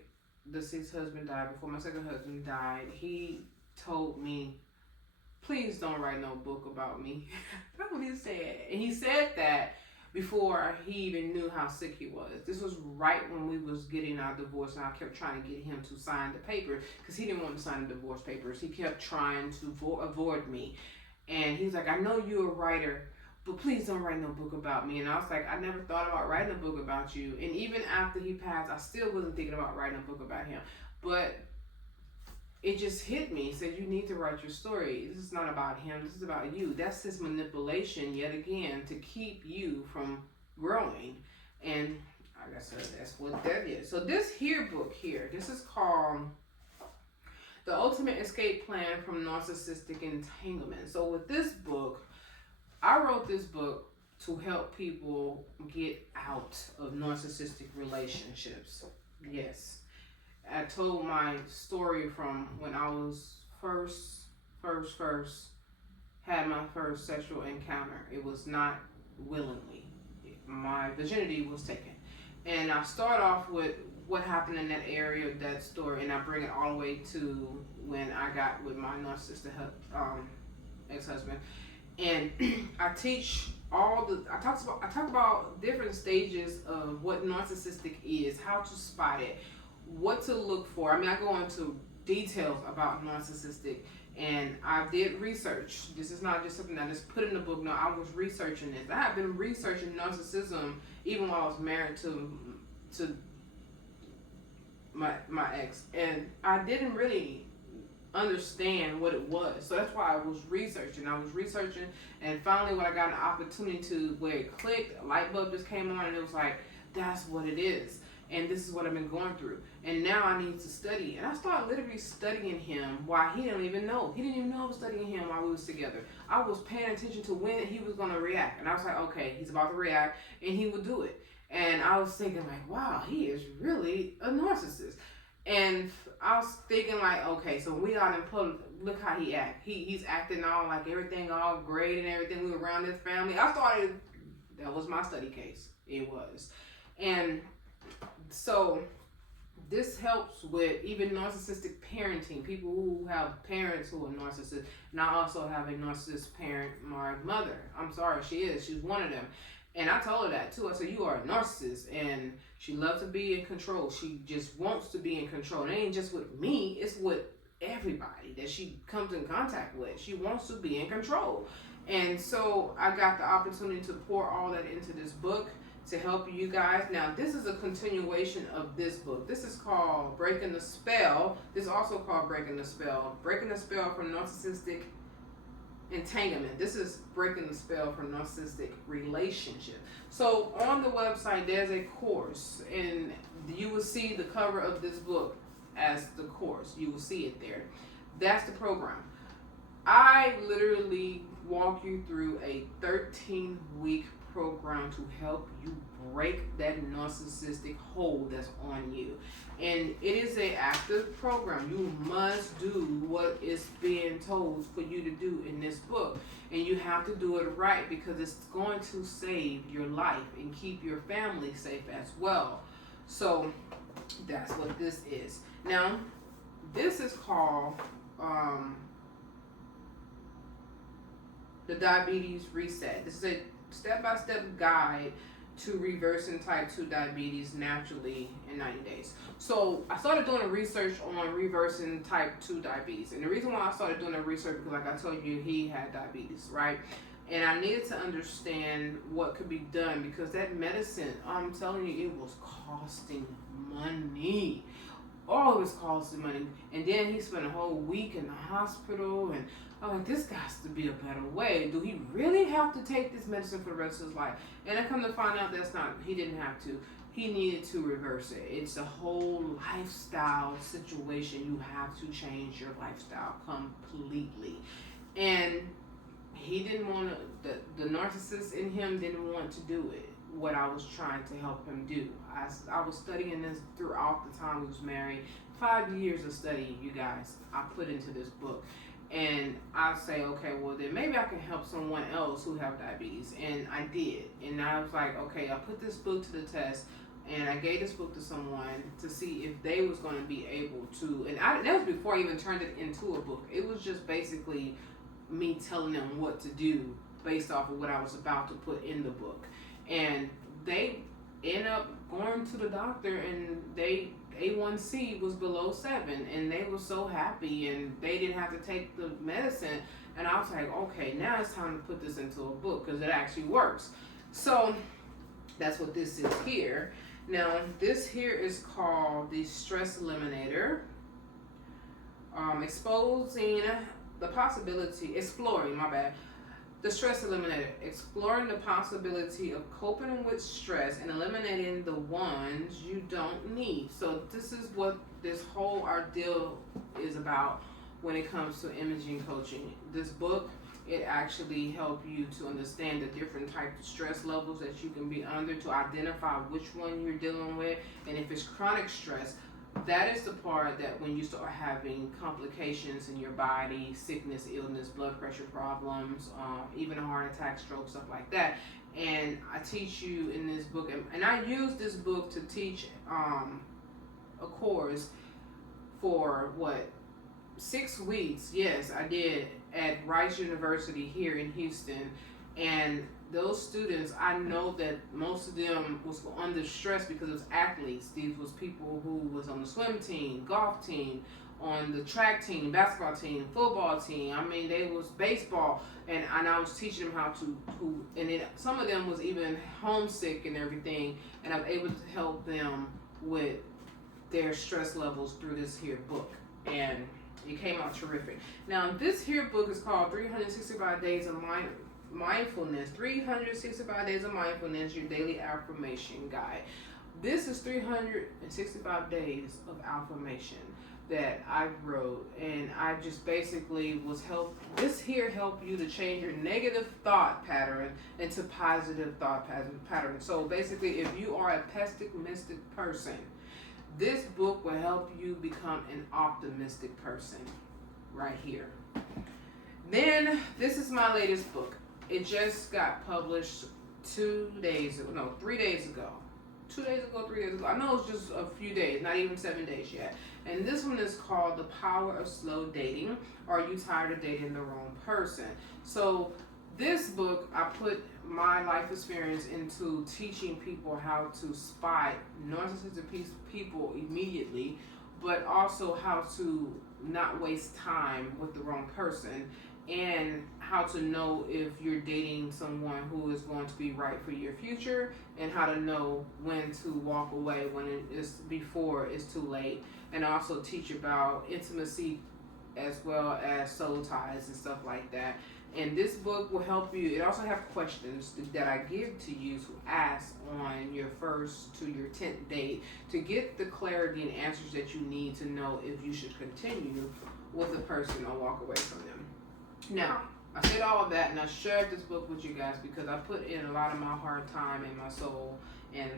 deceased husband died, before my second husband died, he told me, please don't write no book about me. That's what he said. And he said that before he even knew how sick he was. This was right when we was getting our divorce, and I kept trying to get him to sign the papers because he didn't want to sign the divorce papers. He kept trying to avoid me. And he's like, I know you're a writer, but please don't write no book about me. And I was like, I never thought about writing a book about you. And even after he passed, I still wasn't thinking about writing a book about him. But it just hit me. He said, you need to write your story. This is not about him. This is about you. That's his manipulation, yet again, to keep you from growing. And like I said, that's what that is. So this here book here, this is called The Ultimate Escape Plan from Narcissistic Entanglement. So with this book, I wrote this book to help people get out of narcissistic relationships. Yes. I told my story from when I was first had my first sexual encounter. It was not willingly. My virginity was taken. And I start off with what happened in that area of that story, and I bring it all the way to when I got with my narcissistic ex-husband. And I teach I talk about different stages of what narcissistic is, how to spot it, what to look for. I mean, I go into details about narcissistic. And I did research. This is not just something I just put in the book. No, I was researching this. I have been researching narcissism even while I was married to my ex, and I didn't really understand what it was. So that's why I was researching. And finally when I got an opportunity to where it clicked, a light bulb just came on, and it was like, that's what it is. And this is what I've been going through. And now I need to study. And I started literally studying him while he didn't even know. He didn't even know I was studying him while we was together. I was paying attention to when he was going to react. And I was like, okay, he's about to react, and he would do it. And I was thinking like, wow, he is really a narcissist. And I was thinking like, okay, so we out in public, look how he act. He's acting all like everything all great and everything. We were around his family. That was my study case. It was. And so this helps with even narcissistic parenting. People who have parents who are narcissists. And I also have a narcissist parent, my mother. I'm sorry, she's one of them. And I told her that too. I said, you are a narcissist, and she loves to be in control. She just wants to be in control. And it ain't just with me, it's with everybody that she comes in contact with. She wants to be in control. And so I got the opportunity to pour all that into this book to help you guys. Now, this is a continuation of this book. This is called Breaking the Spell. This is also called Breaking the Spell. Breaking the Spell from Narcissistic Entanglement. This is Breaking the Spell from Narcissistic Relationship. So on the website, there's a course, and you will see the cover of this book as the course. You will see it there. That's the program. I literally walk you through a 13-week program to help you break that narcissistic hold that's on you. And it is an active program. You must do what is being told for you to do in this book. And you have to do it right, because it's going to save your life and keep your family safe as well. So that's what this is. Now, this is called the Diabetes Reset. This is a step-by-step guide to reversing type 2 diabetes naturally in 90 days. So I started doing a research on reversing type 2 diabetes. And the reason why I started doing the research, because like I told you, he had diabetes, right? And I needed to understand what could be done, because that medicine, I'm telling you, it was costing money. Oh, it was costing money. And then he spent a whole week in the hospital, and I'm like, this has to be a better way. Do he really have to take this medicine for the rest of his life? And I come to find out he didn't have to. He needed to reverse it. It's a whole lifestyle situation. You have to change your lifestyle completely. And he didn't want to, the narcissist in him didn't want to do it, what I was trying to help him do. I was studying this throughout the time we was married. 5 years of study, you guys, I put into this book. And I say, okay, well then maybe I can help someone else who have diabetes. And I did. And I was like, okay, I put this book to the test, and I gave this book to someone to see if they was going to be able to, and that was before I even turned it into a book. It was just basically me telling them what to do based off of what I was about to put in the book. And they end up going to the doctor, and A1C was below 7, and they were so happy, and they didn't have to take the medicine. And I was like, okay, now it's time to put this into a book, because it actually works. So that's what this is here. Now, this here is called the Stress Eliminator. The Stress Eliminator, exploring the possibility of coping with stress and eliminating the ones you don't need. So this is what this whole ordeal is about when it comes to imaging coaching. This book, it actually helps you to understand the different types of stress levels that you can be under, to identify which one you're dealing with. And if it's chronic stress, that is the part that when you start having complications in your body, sickness, illness, blood pressure problems, even a heart attack, stroke, stuff like that. And I teach you in this book, and I use this book to teach a course for 6 weeks. Yes, I did, at Rice University here in Houston. And those students, I know that most of them was under stress because it was athletes. These was people who was on the swim team, golf team, on the track team, basketball team, football team. I mean, they was baseball, and I was teaching them how to and then some of them was even homesick and everything, and I was able to help them with their stress levels through this here book, and it came out terrific. Now, this here book is called 365 Days of Mindfulness, 365 Days of Mindfulness, your daily affirmation guide. This is 365 days of affirmation that I wrote, and I just basically this here help you to change your negative thought pattern into positive thought pattern. So basically, if you are a pessimistic person, this book will help you become an optimistic person right here. Then, this is my latest book. It just got published 3 days ago. 2 days ago, 3 days ago. I know it's just a few days, not even 7 days yet. And this one is called The Power of Slow Dating. Are You Tired of Dating the Wrong Person? So this book, I put my life experience into teaching people how to spot narcissistic people immediately, but also how to not waste time with the wrong person, and how to know if you're dating someone who is going to be right for your future, and how to know when to walk away when it is before it's too late. And also teach about intimacy as well as soul ties and stuff like that. And this book will help you. It also have questions that I give to you to ask on your first to your 10th date to get the clarity and answers that you need to know if you should continue with a person or walk away from them. Now, I said all of that, and I shared this book with you guys because I put in a lot of my hard time and my soul and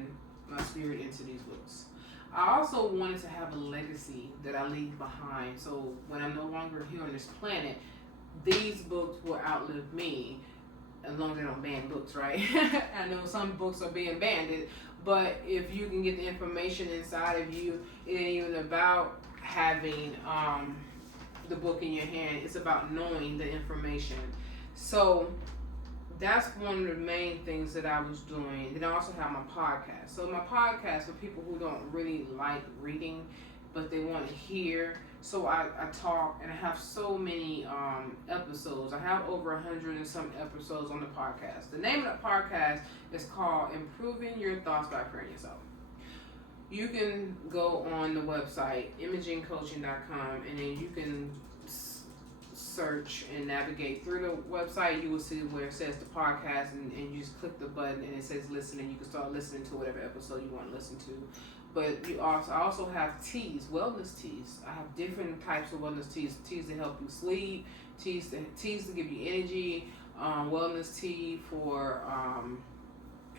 my spirit into these books. I also wanted to have a legacy that I leave behind, so when I'm no longer here on this planet, these books will outlive me, as long as they don't ban books, right? I know some books are being banned, but if you can get the information inside of you, it ain't even about having the book in your hand. It's about knowing the information. So that's one of the main things that I was doing. Then I also have my podcast. So my podcast for people who don't really like reading, but they want to hear. So I talk, and I have so many episodes. I have over 100 and some episodes on the podcast. The name of the podcast is called Improving Your Thoughts by Creating Yourself. You can go on the website, imagingcoaching.com, and then you can search and navigate through the website. You will see where it says the podcast, and you just click the button and it says listen, and you can start listening to whatever episode you want to listen to. But I also have teas, wellness teas. I have different types of wellness teas. Teas to help you sleep, teas to give you energy, wellness tea for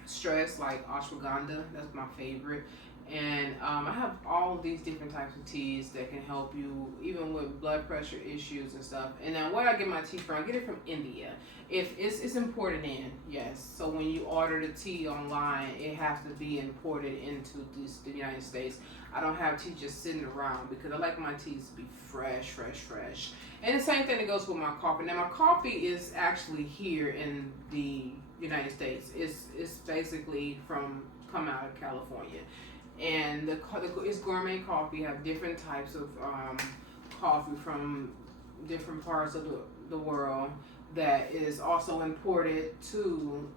stress, like ashwagandha. That's my favorite. And I have all of these different types of teas that can help you even with blood pressure issues and stuff. And then where I get my tea from, I get it from India. If it's imported in, yes. So when you order the tea online, it has to be imported into the United States. I don't have tea just sitting around because I like my teas to be fresh. And the same thing that goes with my coffee. Now my coffee is actually here in the United States. It's basically come out of California. And it's gourmet coffee. You have different types of coffee from different parts of the world that is also imported too,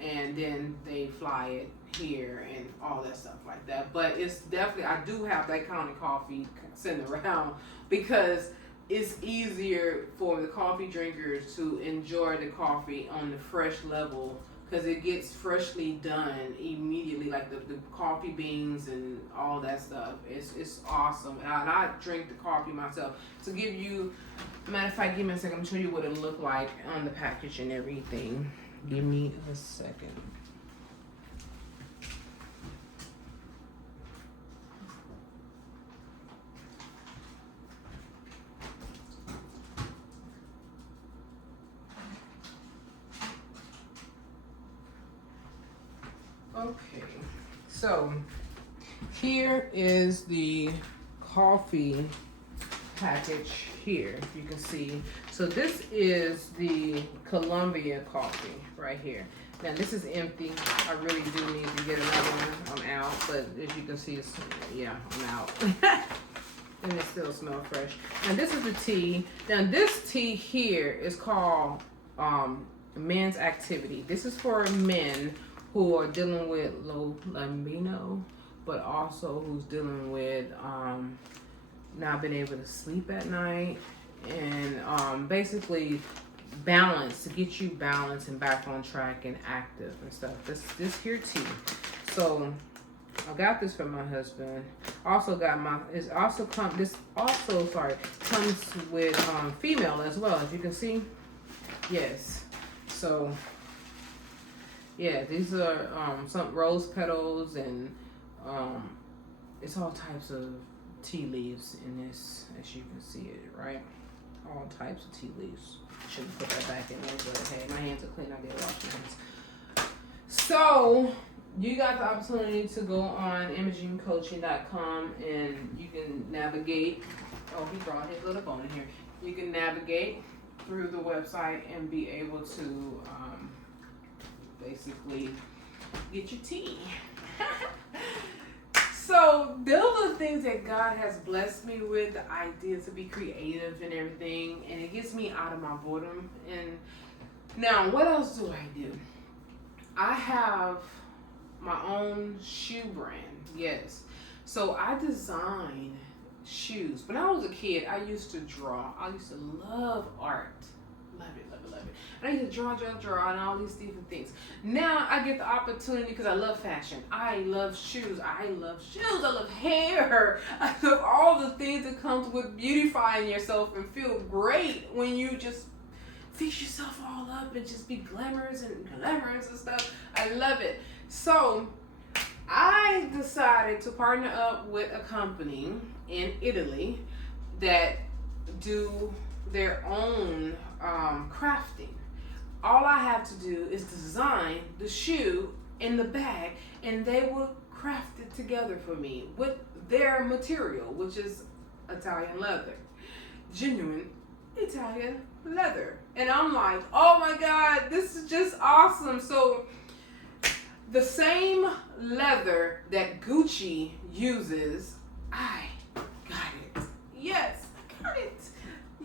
and then they fly it here and all that stuff like that. But it's definitely, I do have that kind of coffee sitting around because it's easier for the coffee drinkers to enjoy the coffee on the fresh level, because it gets freshly done immediately, like the coffee beans and all that stuff. It's awesome. And I drink the coffee myself. To give you, matter of fact, give me a second. I'm going to show you what it looked like on the package and everything. Give me a second. Okay, so here is the coffee package here, you can see. So this is the Colombia coffee right here. Now this is empty. I really do need to get another one. I'm out, but as you can see, I'm out. and it still smells fresh. And this is the tea. Now this tea here is called men's activity. This is for men who are dealing with low libido, but also who's dealing with not being able to sleep at night, and basically balance, to get you balanced and back on track and active and stuff. This here tea. So I got this from my husband. Also got comes with female as well, as you can see. Yes. So yeah, these are some rose petals, and it's all types of tea leaves in this, as you can see it, right? All types of tea leaves. Shouldn't put that back in there, but hey, my hands are clean. I did wash my hands. So you got the opportunity to go on imagingcoaching.com, and you can navigate. Oh, he brought his little phone in here. You can navigate through the website and be able to basically get your tea. So those are the things that God has blessed me with, the idea to be creative and everything, and it gets me out of my boredom. And now, what else do I do? I have my own shoe brand, yes. So I design shoes. When I was a kid, I used to draw. I used to love art. Love it, love it, love it. And I used to draw, and all these different things. Now I get the opportunity because I love fashion. I love shoes. I love hair. I love all the things that comes with beautifying yourself and feel great when you just fix yourself all up and just be glamorous and stuff. I love it. So I decided to partner up with a company in Italy that do their own crafting. All I have to do is design the shoe in the bag, and they will craft it together for me with their material, which is Italian leather, genuine Italian leather. And I'm like, oh my God, this is just awesome. So the same leather that Gucci uses, I got it. Yes, I got it.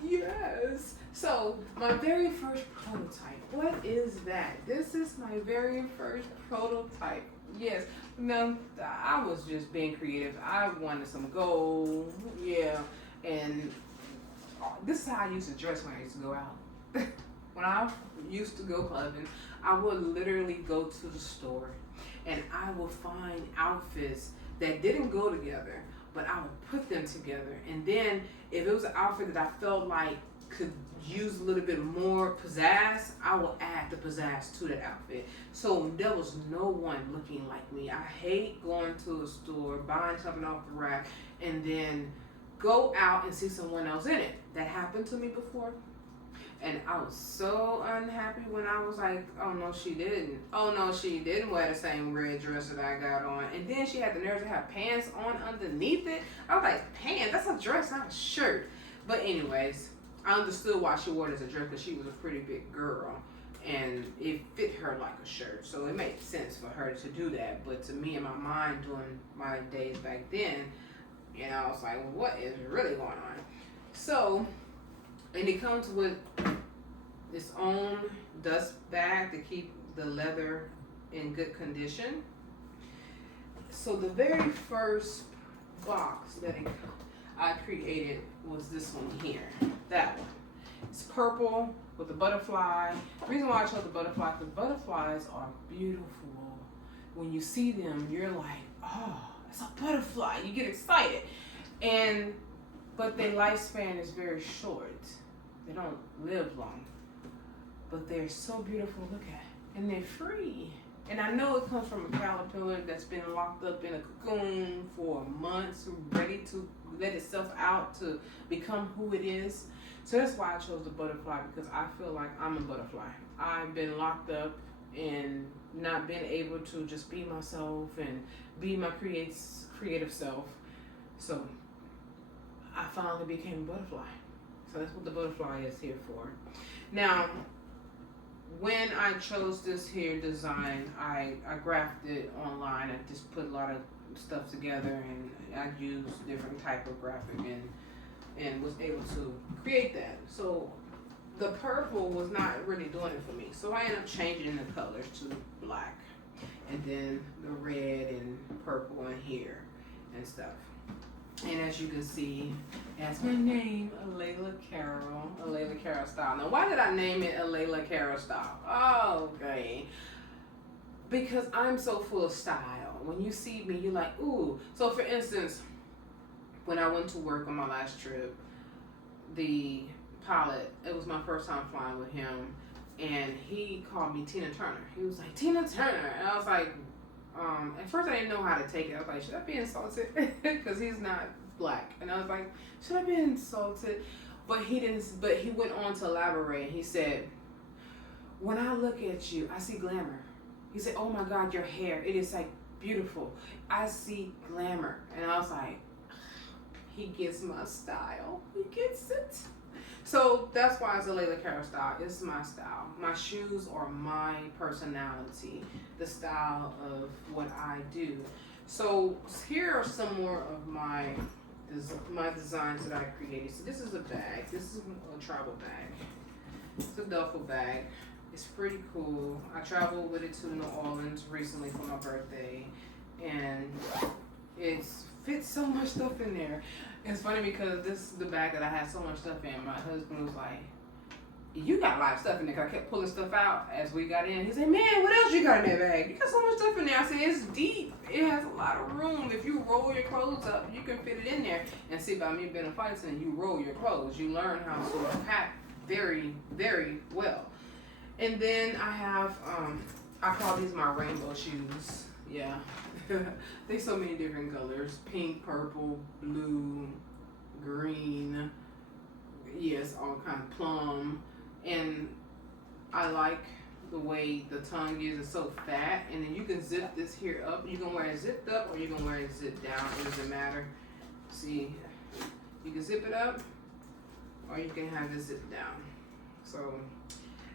Yes. So my very first prototype. What is that? This is my very first prototype. Yes. Now I was just being creative. I wanted some gold. Yeah. And this is how I used to dress when I used to go out. When I used to go clubbing, I would literally go to the store and I would find outfits that didn't go together, but I would put them together. And then if it was an outfit that I felt like could use a little bit more pizzazz, I will add the pizzazz to that outfit. So there was no one looking like me. I hate going to a store, buying something off the rack, and then go out and see someone else in it. That happened to me before. And I was so unhappy when I was like, oh no, she didn't. Oh no, she didn't wear the same red dress that I got on. And then she had the nerve to have pants on underneath it. I was like, pants? That's a dress, not a shirt. But anyways, I understood why she wore it as a dress, because she was a pretty big girl. And it fit her like a shirt. So it made sense for her to do that. But to me, in my mind, during my days back then, you know, I was like, well, what is really going on? So, and it comes with its own dust bag to keep the leather in good condition. So the very first box that I created was this one here. That one. It's purple with a butterfly. The reason why I chose the butterfly, because butterflies are beautiful. When you see them, you're like, oh, it's a butterfly. You get excited. But their lifespan is very short. They don't live long. But they're so beautiful to look at. And they're free. And I know it comes from a caterpillar that's been locked up in a cocoon for months, ready to let itself out to become who it is. So that's why I chose the butterfly, because I feel like I'm a butterfly. I've been locked up and not been able to just be myself and be my creative self. So I finally became a butterfly. So that's what the butterfly is here for. Now, when I chose this here design, I graphed it online. I just put a lot of stuff together, and I used different type of graphic and was able to create that. So the purple was not really doing it for me, so I ended up changing the colors to black, and then the red and purple in here and stuff. And as you can see, that's my name, Alaila Carroll, Alaila Carroll style. Now, why did I name it Alaila Carroll style? Oh, okay. Because I'm so full of style. When you see me, you're like, ooh. So, for instance, when I went to work on my last trip, the pilot, it was my first time flying with him, and he called me Tina Turner. He was like, Tina Turner. And I was like, at first I didn't know how to take it. I was like, should I be insulted? Because he's not black. And I was like, should I be insulted? But he didn't. But he went on to elaborate. He said, when I look at you, I see glamour. He said, oh my God, your hair, it is like beautiful. I see glamour. And I was like, he gets my style. He gets it. So that's why it's a Alaila Carroll style. It's my style. My shoes are my personality, the style of what I do. So here are some more of my designs that I created. So this is a bag. This is a travel bag. It's a duffel bag. It's pretty cool. I traveled with it to New Orleans recently for my birthday, and it fits so much stuff in there. It's funny because this is the bag that I had so much stuff in. My husband was like, you got a lot of stuff in there. Cause I kept pulling stuff out as we got in. He said, man, what else you got in that bag? You got so much stuff in there. I said, it's deep. It has a lot of room. If you roll your clothes up, you can fit it in there. And see, by me being a flight attendant, you roll your clothes. You learn how to pack very, very well. And then I have, I call these my rainbow shoes. Yeah. There's so many different colors. Pink, purple, blue, green. Yes, all kind of plum. And I like the way the tongue is. It's so fat. And then you can zip this here up. You can wear it zipped up or you can wear it zipped down. It doesn't matter. See, you can zip it up or you can have it zipped down. So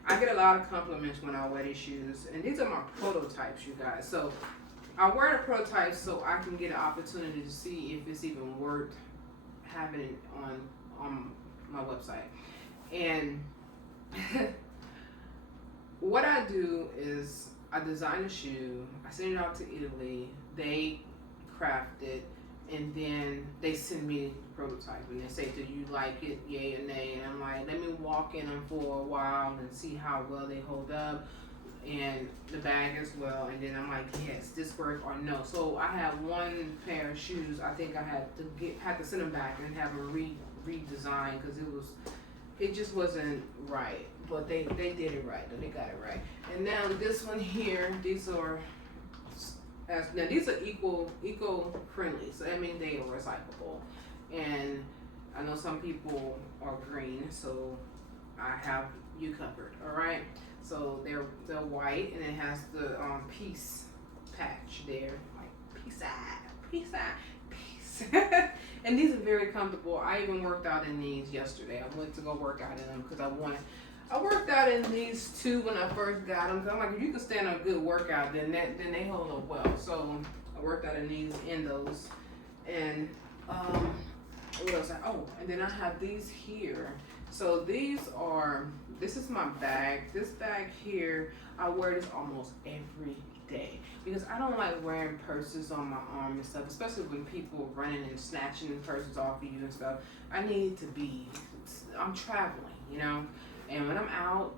I get a lot of compliments when I wear these shoes. And these are my prototypes, you guys. So I wear the prototypes so I can get an opportunity to see if it's even worth having it on my website. And what I do is I design a shoe, I send it out to Italy, they craft it, and then they send me the prototype and they say, do you like it, yay or nay? And I'm like, let me walk in them for a while and see how well they hold up, and the bag as well. And then I'm like, yes, this works or no. So I have one pair of shoes. I think I had to send them back and have them redesigned because it just wasn't right. But they did it right. They got it right. And now this one here, these are eco-friendly. So I mean they are recyclable. And I know some people are green, so I have you covered. All right. So they're white, and it has the peace patch there, like peace out. And these are very comfortable. I even worked out in these yesterday. I went to go work out in them because I worked out in these too when I first got them. Cause I'm like, if you can stand a good workout, then they hold up well. So I worked out in those, and what else? And then I have these here. So this is my bag. This bag here, I wear this almost every day because I don't like wearing purses on my arm and stuff, especially when people are running and snatching purses off of you and stuff. I'm traveling, you know, and when I'm out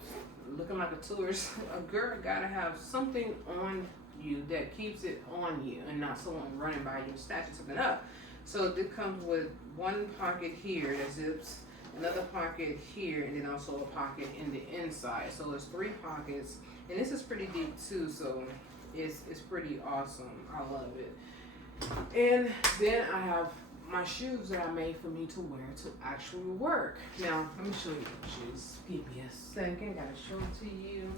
looking like a tourist, a girl gotta have something on you that keeps it on you and not someone running by you and snatching something up. So this comes with one pocket here that zips, another pocket here, and then also a pocket in the inside. So it's 3 pockets, and this is pretty deep too, so it's pretty awesome. I love it. And then I have my shoes that I made for me to wear to actually work. Now, let me show you the shoes. Give me a second, gotta show it to you.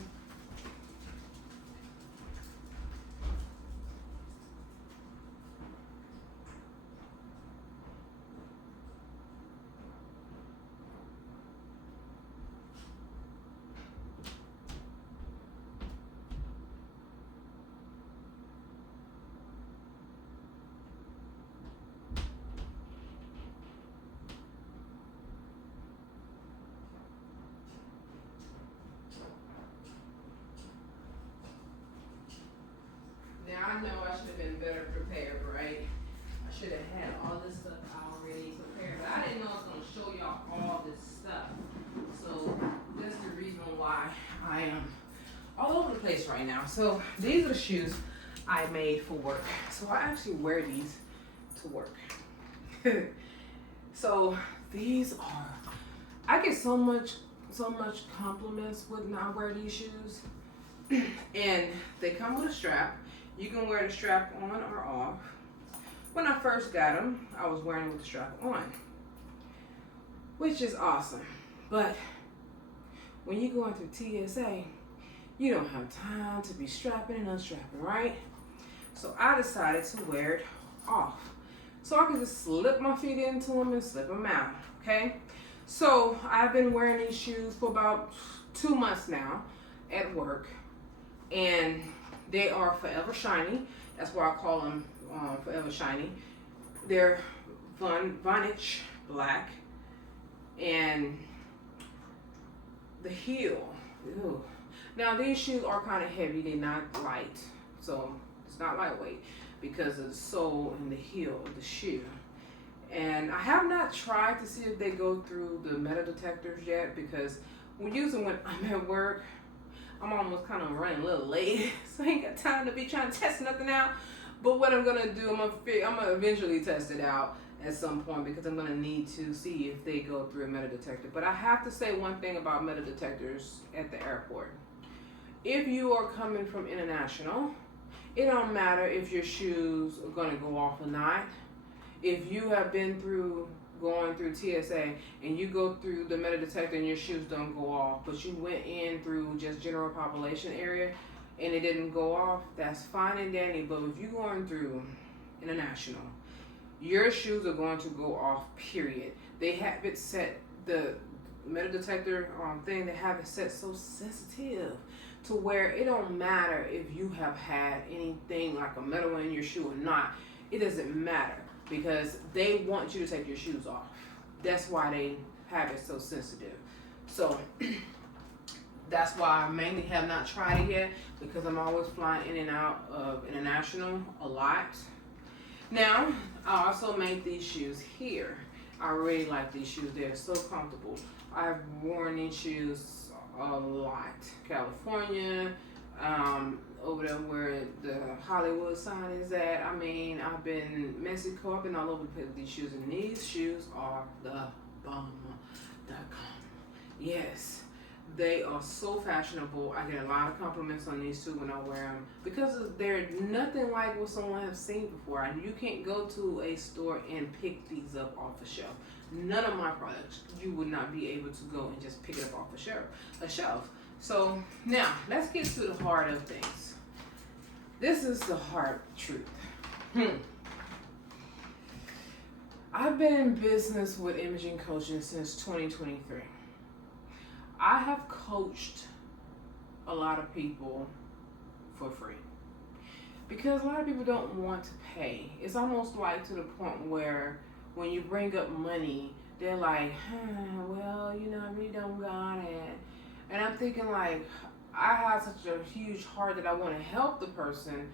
this right now. So these are the shoes I made for work. So I actually wear these to work. So these are, I get so much compliments when I wear these shoes. And they come with a strap. You can wear the strap on or off. When I first got them, I was wearing them with the strap on, which is awesome. But when you're going through TSA, you don't have time to be strapping and unstrapping, right? So I decided to wear it off, so I can just slip my feet into them and slip them out, okay? So I've been wearing these shoes for about 2 months now at work, and they are forever shiny. That's why I call them forever shiny. They're Vonage black, and the heel. Ew. Now these shoes are kind of heavy. They're not light, so it's not lightweight because of the sole and the heel of the shoe. And I have not tried to see if they go through the metal detectors yet, because when I'm at work, I'm almost kind of running a little late, so I ain't got time to be trying to test nothing out. But what I'm gonna do, I'm gonna eventually test it out at some point, because I'm gonna need to see if they go through a metal detector. But I have to say one thing about metal detectors at the airport. If you are coming from international, it don't matter if your shoes are gonna go off or not. If you have been going through TSA and you go through the metal detector and your shoes don't go off, but you went in through just general population area and it didn't go off, that's fine and dandy. But if you're going through international, your shoes are going to go off, period. They have it set, the metal detector thing, they have it set so sensitive to where it don't matter if you have had anything like a metal in your shoe or not. It doesn't matter, because they want you to take your shoes off. That's why they have it so sensitive. So that's why I mainly have not tried it yet, because I'm always flying in and out of international a lot. Now, I also made these shoes here. I really like these shoes. They're so comfortable. I've worn these shoes a lot. California, over there where the Hollywood sign is at. I mean, I've been Mexico. I've been all over the place with these shoes, and these shoes are the bomb.com. Yes, they are so fashionable. I get a lot of compliments on these too when I wear them, because they're nothing like what someone has seen before. And you can't go to a store and pick these up off a shelf. None of my products, you would not be able to go and just pick it up off a shelf. So now let's get to the heart of things. This is the hard truth. I've been in business with imaging coaching since 2023. I have coached a lot of people for free, because a lot of people don't want to pay. It's almost like to the point where when you bring up money, they're like, well, I really don't got it. And I'm thinking, like, I have such a huge heart that I want to help the person,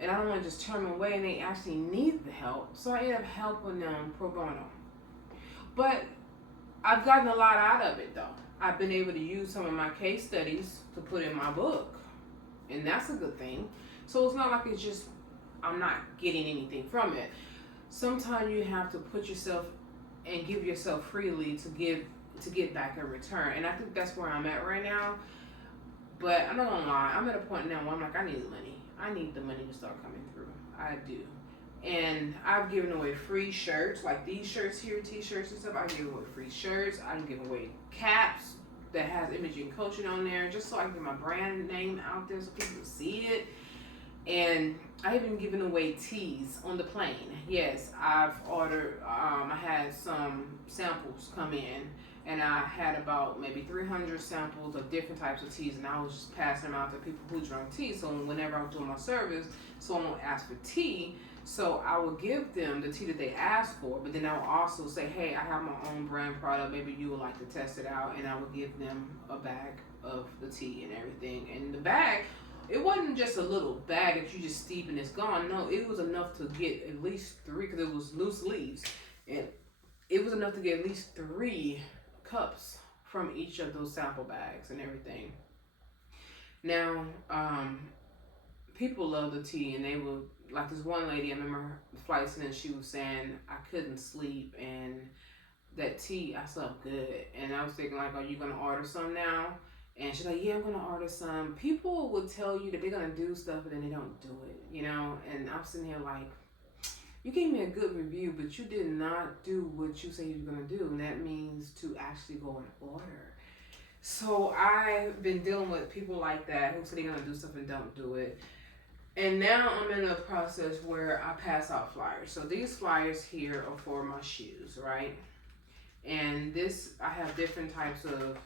and I don't want to just turn them away, and they actually need the help. So I end up helping them pro bono. But I've gotten a lot out of it, though. I've been able to use some of my case studies to put in my book, and that's a good thing. So it's not like it's just, I'm not getting anything from it. Sometimes you have to put yourself and give yourself freely to get back a return. And I think that's where I'm at right now. But I'm not gonna lie, I'm at a point now where I'm like, I need the money. I need the money to start coming through. I do. And I've given away free shirts, like these shirts here, t-shirts and stuff. I give away free shirts. I give away caps that has imaging coaching on there, just so I can get my brand name out there so people see it. And I've even given away teas on the plane. Yes, I've ordered, I had some samples come in, and I had about maybe 300 samples of different types of teas, and I was just passing them out to people who drank tea. So whenever I was doing my service, someone would ask for tea, so I would give them the tea that they asked for, but then I would also say, hey, I have my own brand product, maybe you would like to test it out, and I would give them a bag of the tea and everything. And the bag, it wasn't just a little bag that you just steep and it's gone. No, it was enough to get at least 3, because it was loose leaves, and it was enough to get at least 3 cups from each of those sample bags and everything. Now, people love the tea, and they will, like this one lady, I remember her flights, and she was saying, I couldn't sleep, and that tea, I slept good. And I was thinking, like, are you going to order some now? And she's like, yeah, I'm going to order some. People will tell you that they're going to do stuff, but then they don't do it, you know? And I'm sitting here like, you gave me a good review, but you did not do what you say you were going to do. And that means to actually go and order. So I've been dealing with people like that who say they're going to do stuff and don't do it. And now I'm in a process where I pass out flyers. So these flyers here are for my shoes, right? And this, I have different types of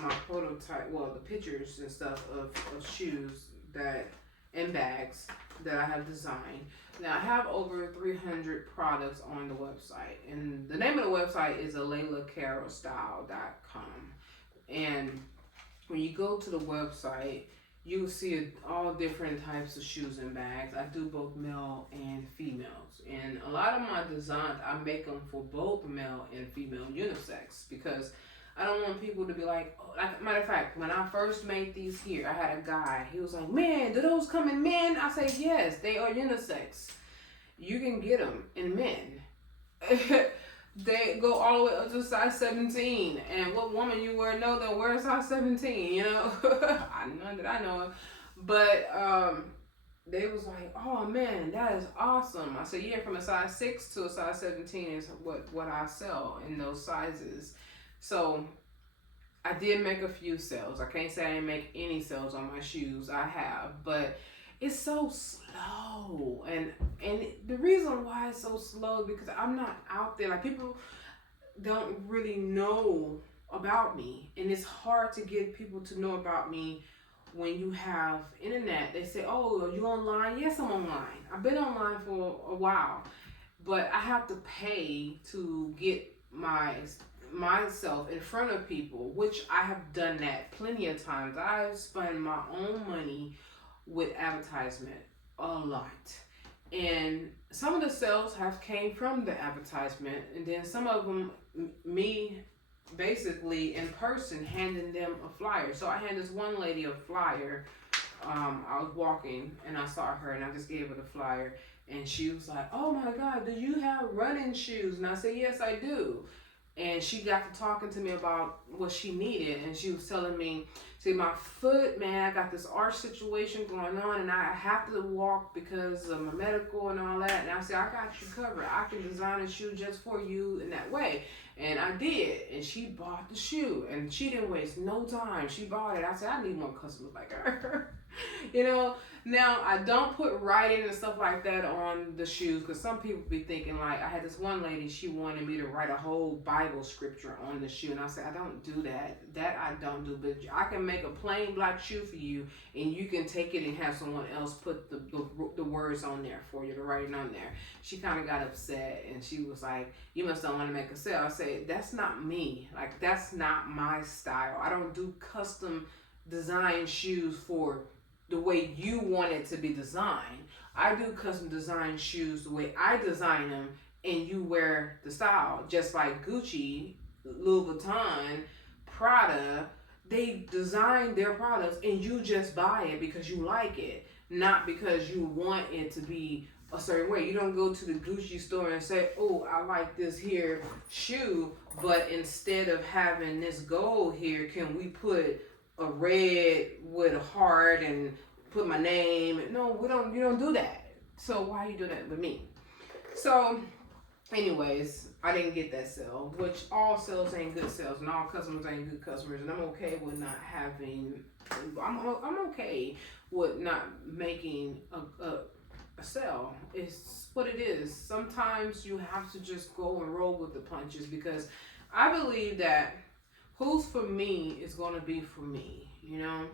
my prototype, well, the pictures and stuff of shoes that, and bags that I have designed. Now I have over 300 products on the website. And the name of the website is AlailaCarrollStyle.com. And when you go to the website, you'll see all different types of shoes and bags. I do both male and females. And a lot of my designs, I make them for both male and female unisex, because I don't want people to be like, oh, matter of fact, when I first made these here, I had a guy, he was like, man, do those come in men? I said, yes, they are unisex. You can get them in men. They go all the way up to size 17. And what woman you wear know that wears size 17, you know? None that I know of. But they was like, oh man, that is awesome. I said, yeah, from a size 6 to a size 17 is what I sell in those sizes. So I did make a few sales. I can't say I didn't make any sales on my shoes. I have, but it's so slow. And the reason why it's so slow is because I'm not out there. Like, people don't really know about me. And it's hard to get people to know about me when you have internet. They say, oh, are you online? Yes, I'm online. I've been online for a while. But I have to pay to get myself in front of people, which I have done that plenty of times. I've spent my own money with advertisement a lot, and some of the sales have came from the advertisement, and then some of them me basically in person handing them a flyer. So I handed this one lady a flyer. I was walking and I saw her and I just gave her the flyer, and she was like, oh my God, do you have running shoes? And I said, yes, I do. And she got to talking to me about what she needed, and she was telling me, see, my foot, man, I got this arch situation going on, and I have to walk because of my medical and all that. And I said, I got you covered. I can design a shoe just for you in that way. And I did, and she bought the shoe, and she didn't waste no time. She bought it. I said, I need more customers like her. You know, now I don't put writing and stuff like that on the shoes, because some people be thinking, like, I had this one lady, she wanted me to write a whole Bible scripture on the shoe, and I said, I don't do that. That I don't do, but I can make a plain black shoe for you, and you can take it and have someone else put the words on there for you, the writing on there. She kind of got upset, and she was like, you must don't want to make a sale. I said, that's not me. Like, that's not my style. I don't do custom design shoes for the way you want it to be designed. I do custom design shoes the way I design them, and you wear the style. Just like Gucci, Louis Vuitton, Prada, they design their products and you just buy it because you like it, not because you want it to be a certain way. You don't go to the Gucci store and say, oh, I like this here shoe, but instead of having this gold here, can we put a red with a heart and put my name? No, you don't do that. So why you do that with me? So anyways, I didn't get that sale, which all sales ain't good sales and all customers ain't good customers, and I'm okay with not having, I'm okay with not making a sale. It's what it is. Sometimes you have to just go and roll with the punches, because I believe that who's for me is going to be for me, you know?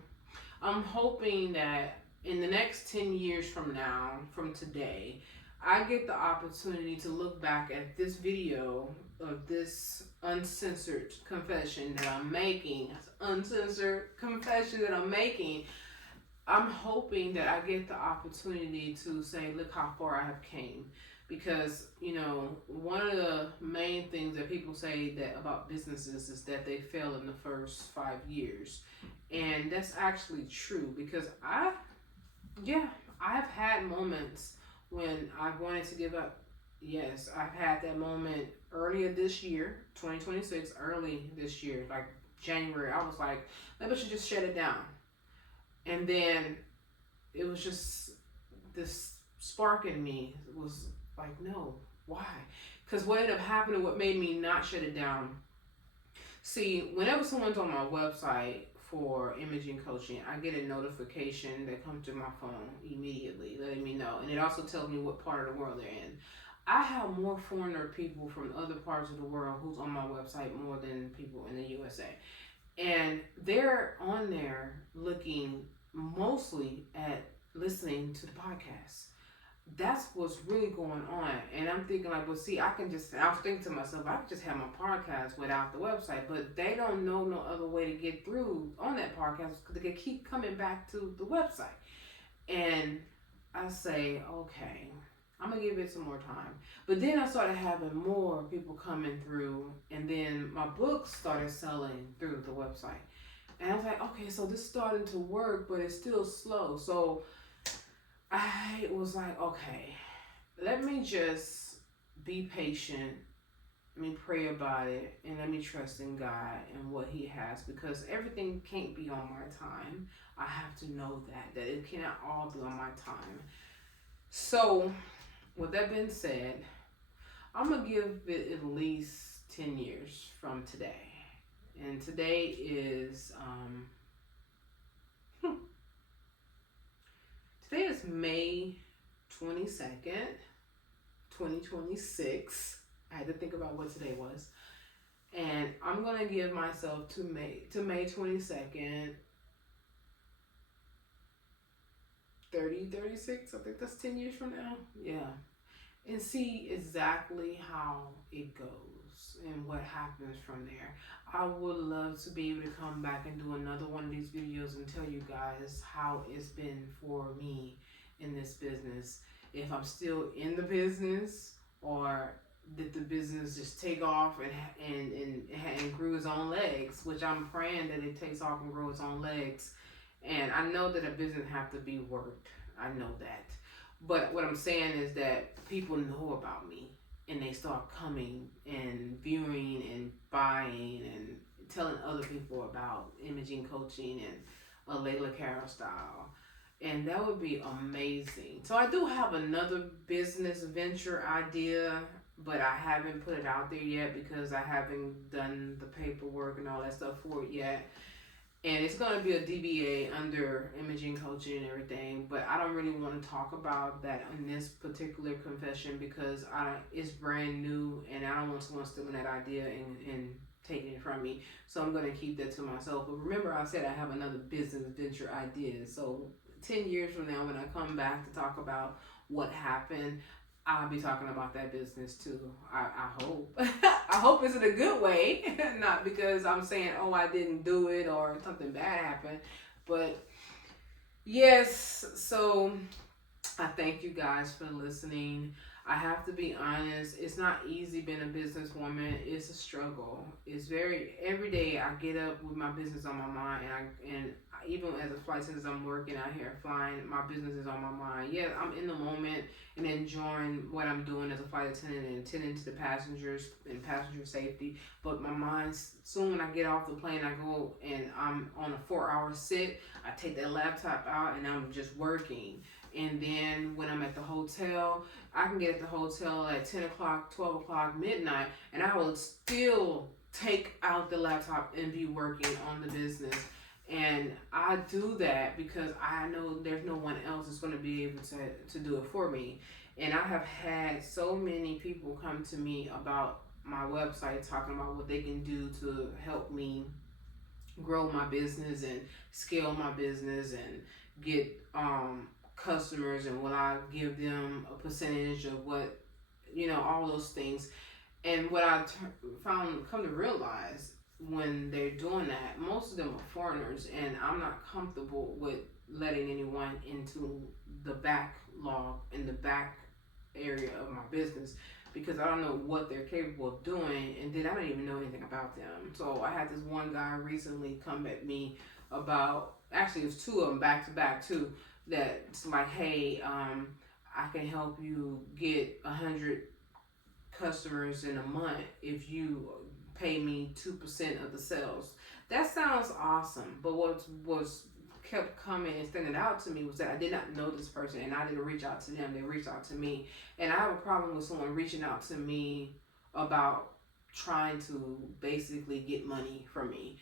I'm hoping that in the next 10 years from now, from today, I get the opportunity to look back at this video of this uncensored confession that I'm making. Uncensored confession that I'm making. I'm hoping that I get the opportunity to say, look how far I have came. because one of the main things that people say that about businesses is that they fail in the first 5 years, and that's actually true because I've had moments when I wanted to give up. Yes, I've had that moment earlier this year, 2026, early this year, like January. I was like, maybe I should just shut it down. And then it was just this spark in me was like, no, why? Because what ended up happening, what made me not shut it down. See, whenever someone's on my website for imaging coaching, I get a notification that comes to my phone immediately, letting me know. And it also tells me what part of the world they're in. I have more foreigner people from other parts of the world who's on my website more than people in the USA. And they're on there looking mostly at listening to the podcast. That's what's really going on. And I'm thinking like, well, see, I was thinking to myself, I could just have my podcast without the website, but they don't know no other way to get through on that podcast because they keep coming back to the website. And I say, okay, I'm going to give it some more time. But then I started having more people coming through, and then my books started selling through the website. And I was like, okay, so this is starting to work, but it's still slow. So I was like, okay, let me just be patient. Let me pray about it, and let me trust in God and what He has, because everything can't be on my time. I have to know that it cannot all be on my time. So with that being said, I'm going to give it at least 10 years from today. And today is today is May 22nd, 2026. I had to think about what today was. And I'm going to give myself to May 22nd, 36. I think that's 10 years from now. Yeah. And see exactly how it goes and what happens from there. I would love to be able to come back and do another one of these videos and tell you guys how it's been for me in this business. If I'm still in the business, or did the business just take off and grew its own legs, which I'm praying that it takes off and grows its own legs. And I know that a business have to be worked. I know that. But what I'm saying is that people know about me, and they start coming and viewing and buying and telling other people about imaging coaching and Alaila Carroll style. And that would be amazing. So I do have another business venture idea, but I haven't put it out there yet because I haven't done the paperwork and all that stuff for it yet. And it's going to be a DBA under imaging coaching and everything, but I don't really want to talk about that in this particular confession because it's brand new, and I don't want someone stealing that idea and taking it from me. So I'm going to keep that to myself. But remember, I said I have another business venture idea. So 10 years from now, when I come back to talk about what happened, I'll be talking about that business too. I hope. I hope it's in a good way, not because I'm saying, oh, I didn't do it or something bad happened. But yes, so I thank you guys for listening. I have to be honest, it's not easy being a businesswoman. It's a struggle. It's every day I get up with my business on my mind, and even as a flight attendant, I'm working out here flying, my business is on my mind. Yeah, I'm in the moment and enjoying what I'm doing as a flight attendant and attending to the passengers and passenger safety. But my mind, soon when I get off the plane, I go and I'm on a 4-hour sit. I take that laptop out and I'm just working. And then when I'm at the hotel, I can get at the hotel at 10 o'clock, 12 o'clock, midnight, and I will still take out the laptop and be working on the business. And I do that because I know there's no one else that's going to be able to do it for me. And I have had so many people come to me about my website talking about what they can do to help me grow my business and scale my business and get customers, and will I give them a percentage of what, all those things. And what I come to realize when they're doing that, most of them are foreigners, and I'm not comfortable with letting anyone into the backlog in the back area of my business because I don't know what they're capable of doing, and then I don't even know anything about them. So I had this one guy recently come at me about, actually it was two of them back to back too, that's like, hey, I can help you get 100 customers in a month if you pay me 2% of the sales. That sounds awesome, but what was kept coming and standing out to me was that I did not know this person and I didn't reach out to them. They reached out to me, and I have a problem with someone reaching out to me about trying to basically get money from me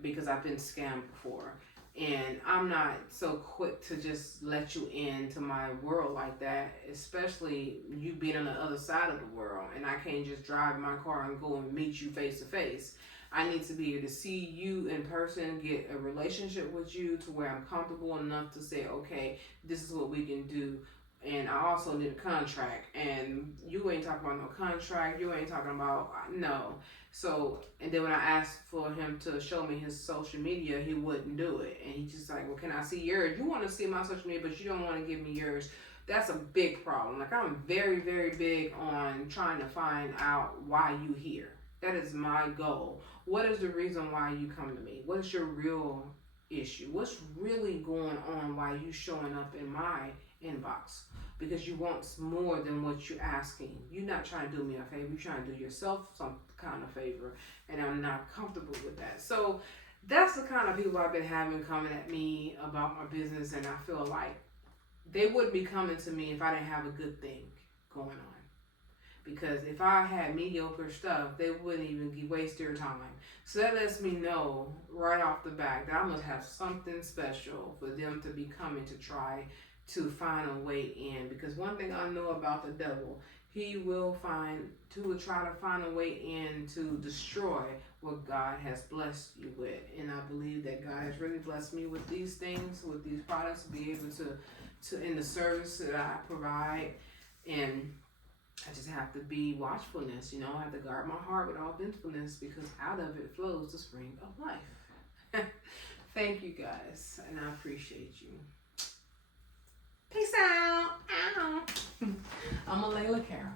because I've been scammed before. And I'm not so quick to just let you into my world like that, especially you being on the other side of the world. And I can't just drive my car and go and meet you face to face. I need to be able to see you in person, get a relationship with you to where I'm comfortable enough to say, okay, this is what we can do. And I also need a contract. And you ain't talking about no contract. You ain't talking about, no. So, and then when I asked for him to show me his social media, he wouldn't do it. And he's just like, well, can I see yours? You want to see my social media, but you don't want to give me yours. That's a big problem. Like, I'm very, very big on trying to find out why you here. That is my goal. What is the reason why you come to me? What is your real issue? What's really going on? Why you showing up in my inbox? Because you want more than what you're asking. You're not trying to do me a favor. You're trying to do yourself some kind of favor, and I'm not comfortable with that. So that's the kind of people I've been having coming at me about my business, and I feel like they wouldn't be coming to me if I didn't have a good thing going on. Because if I had mediocre stuff, they wouldn't even waste their time. So that lets me know right off the bat that I must have something special for them to be coming to try to find a way in. Because one thing I know about the devil, he will try to find a way in to destroy what God has blessed you with. And I believe that God has really blessed me with these things, with these products, to be able to in the service that I provide. And I just have to be watchfulness, I have to guard my heart with all vengefulness, because out of it flows the spring of life. Thank you guys, and I appreciate you. Peace out. Ow. I'm Alaila Carroll.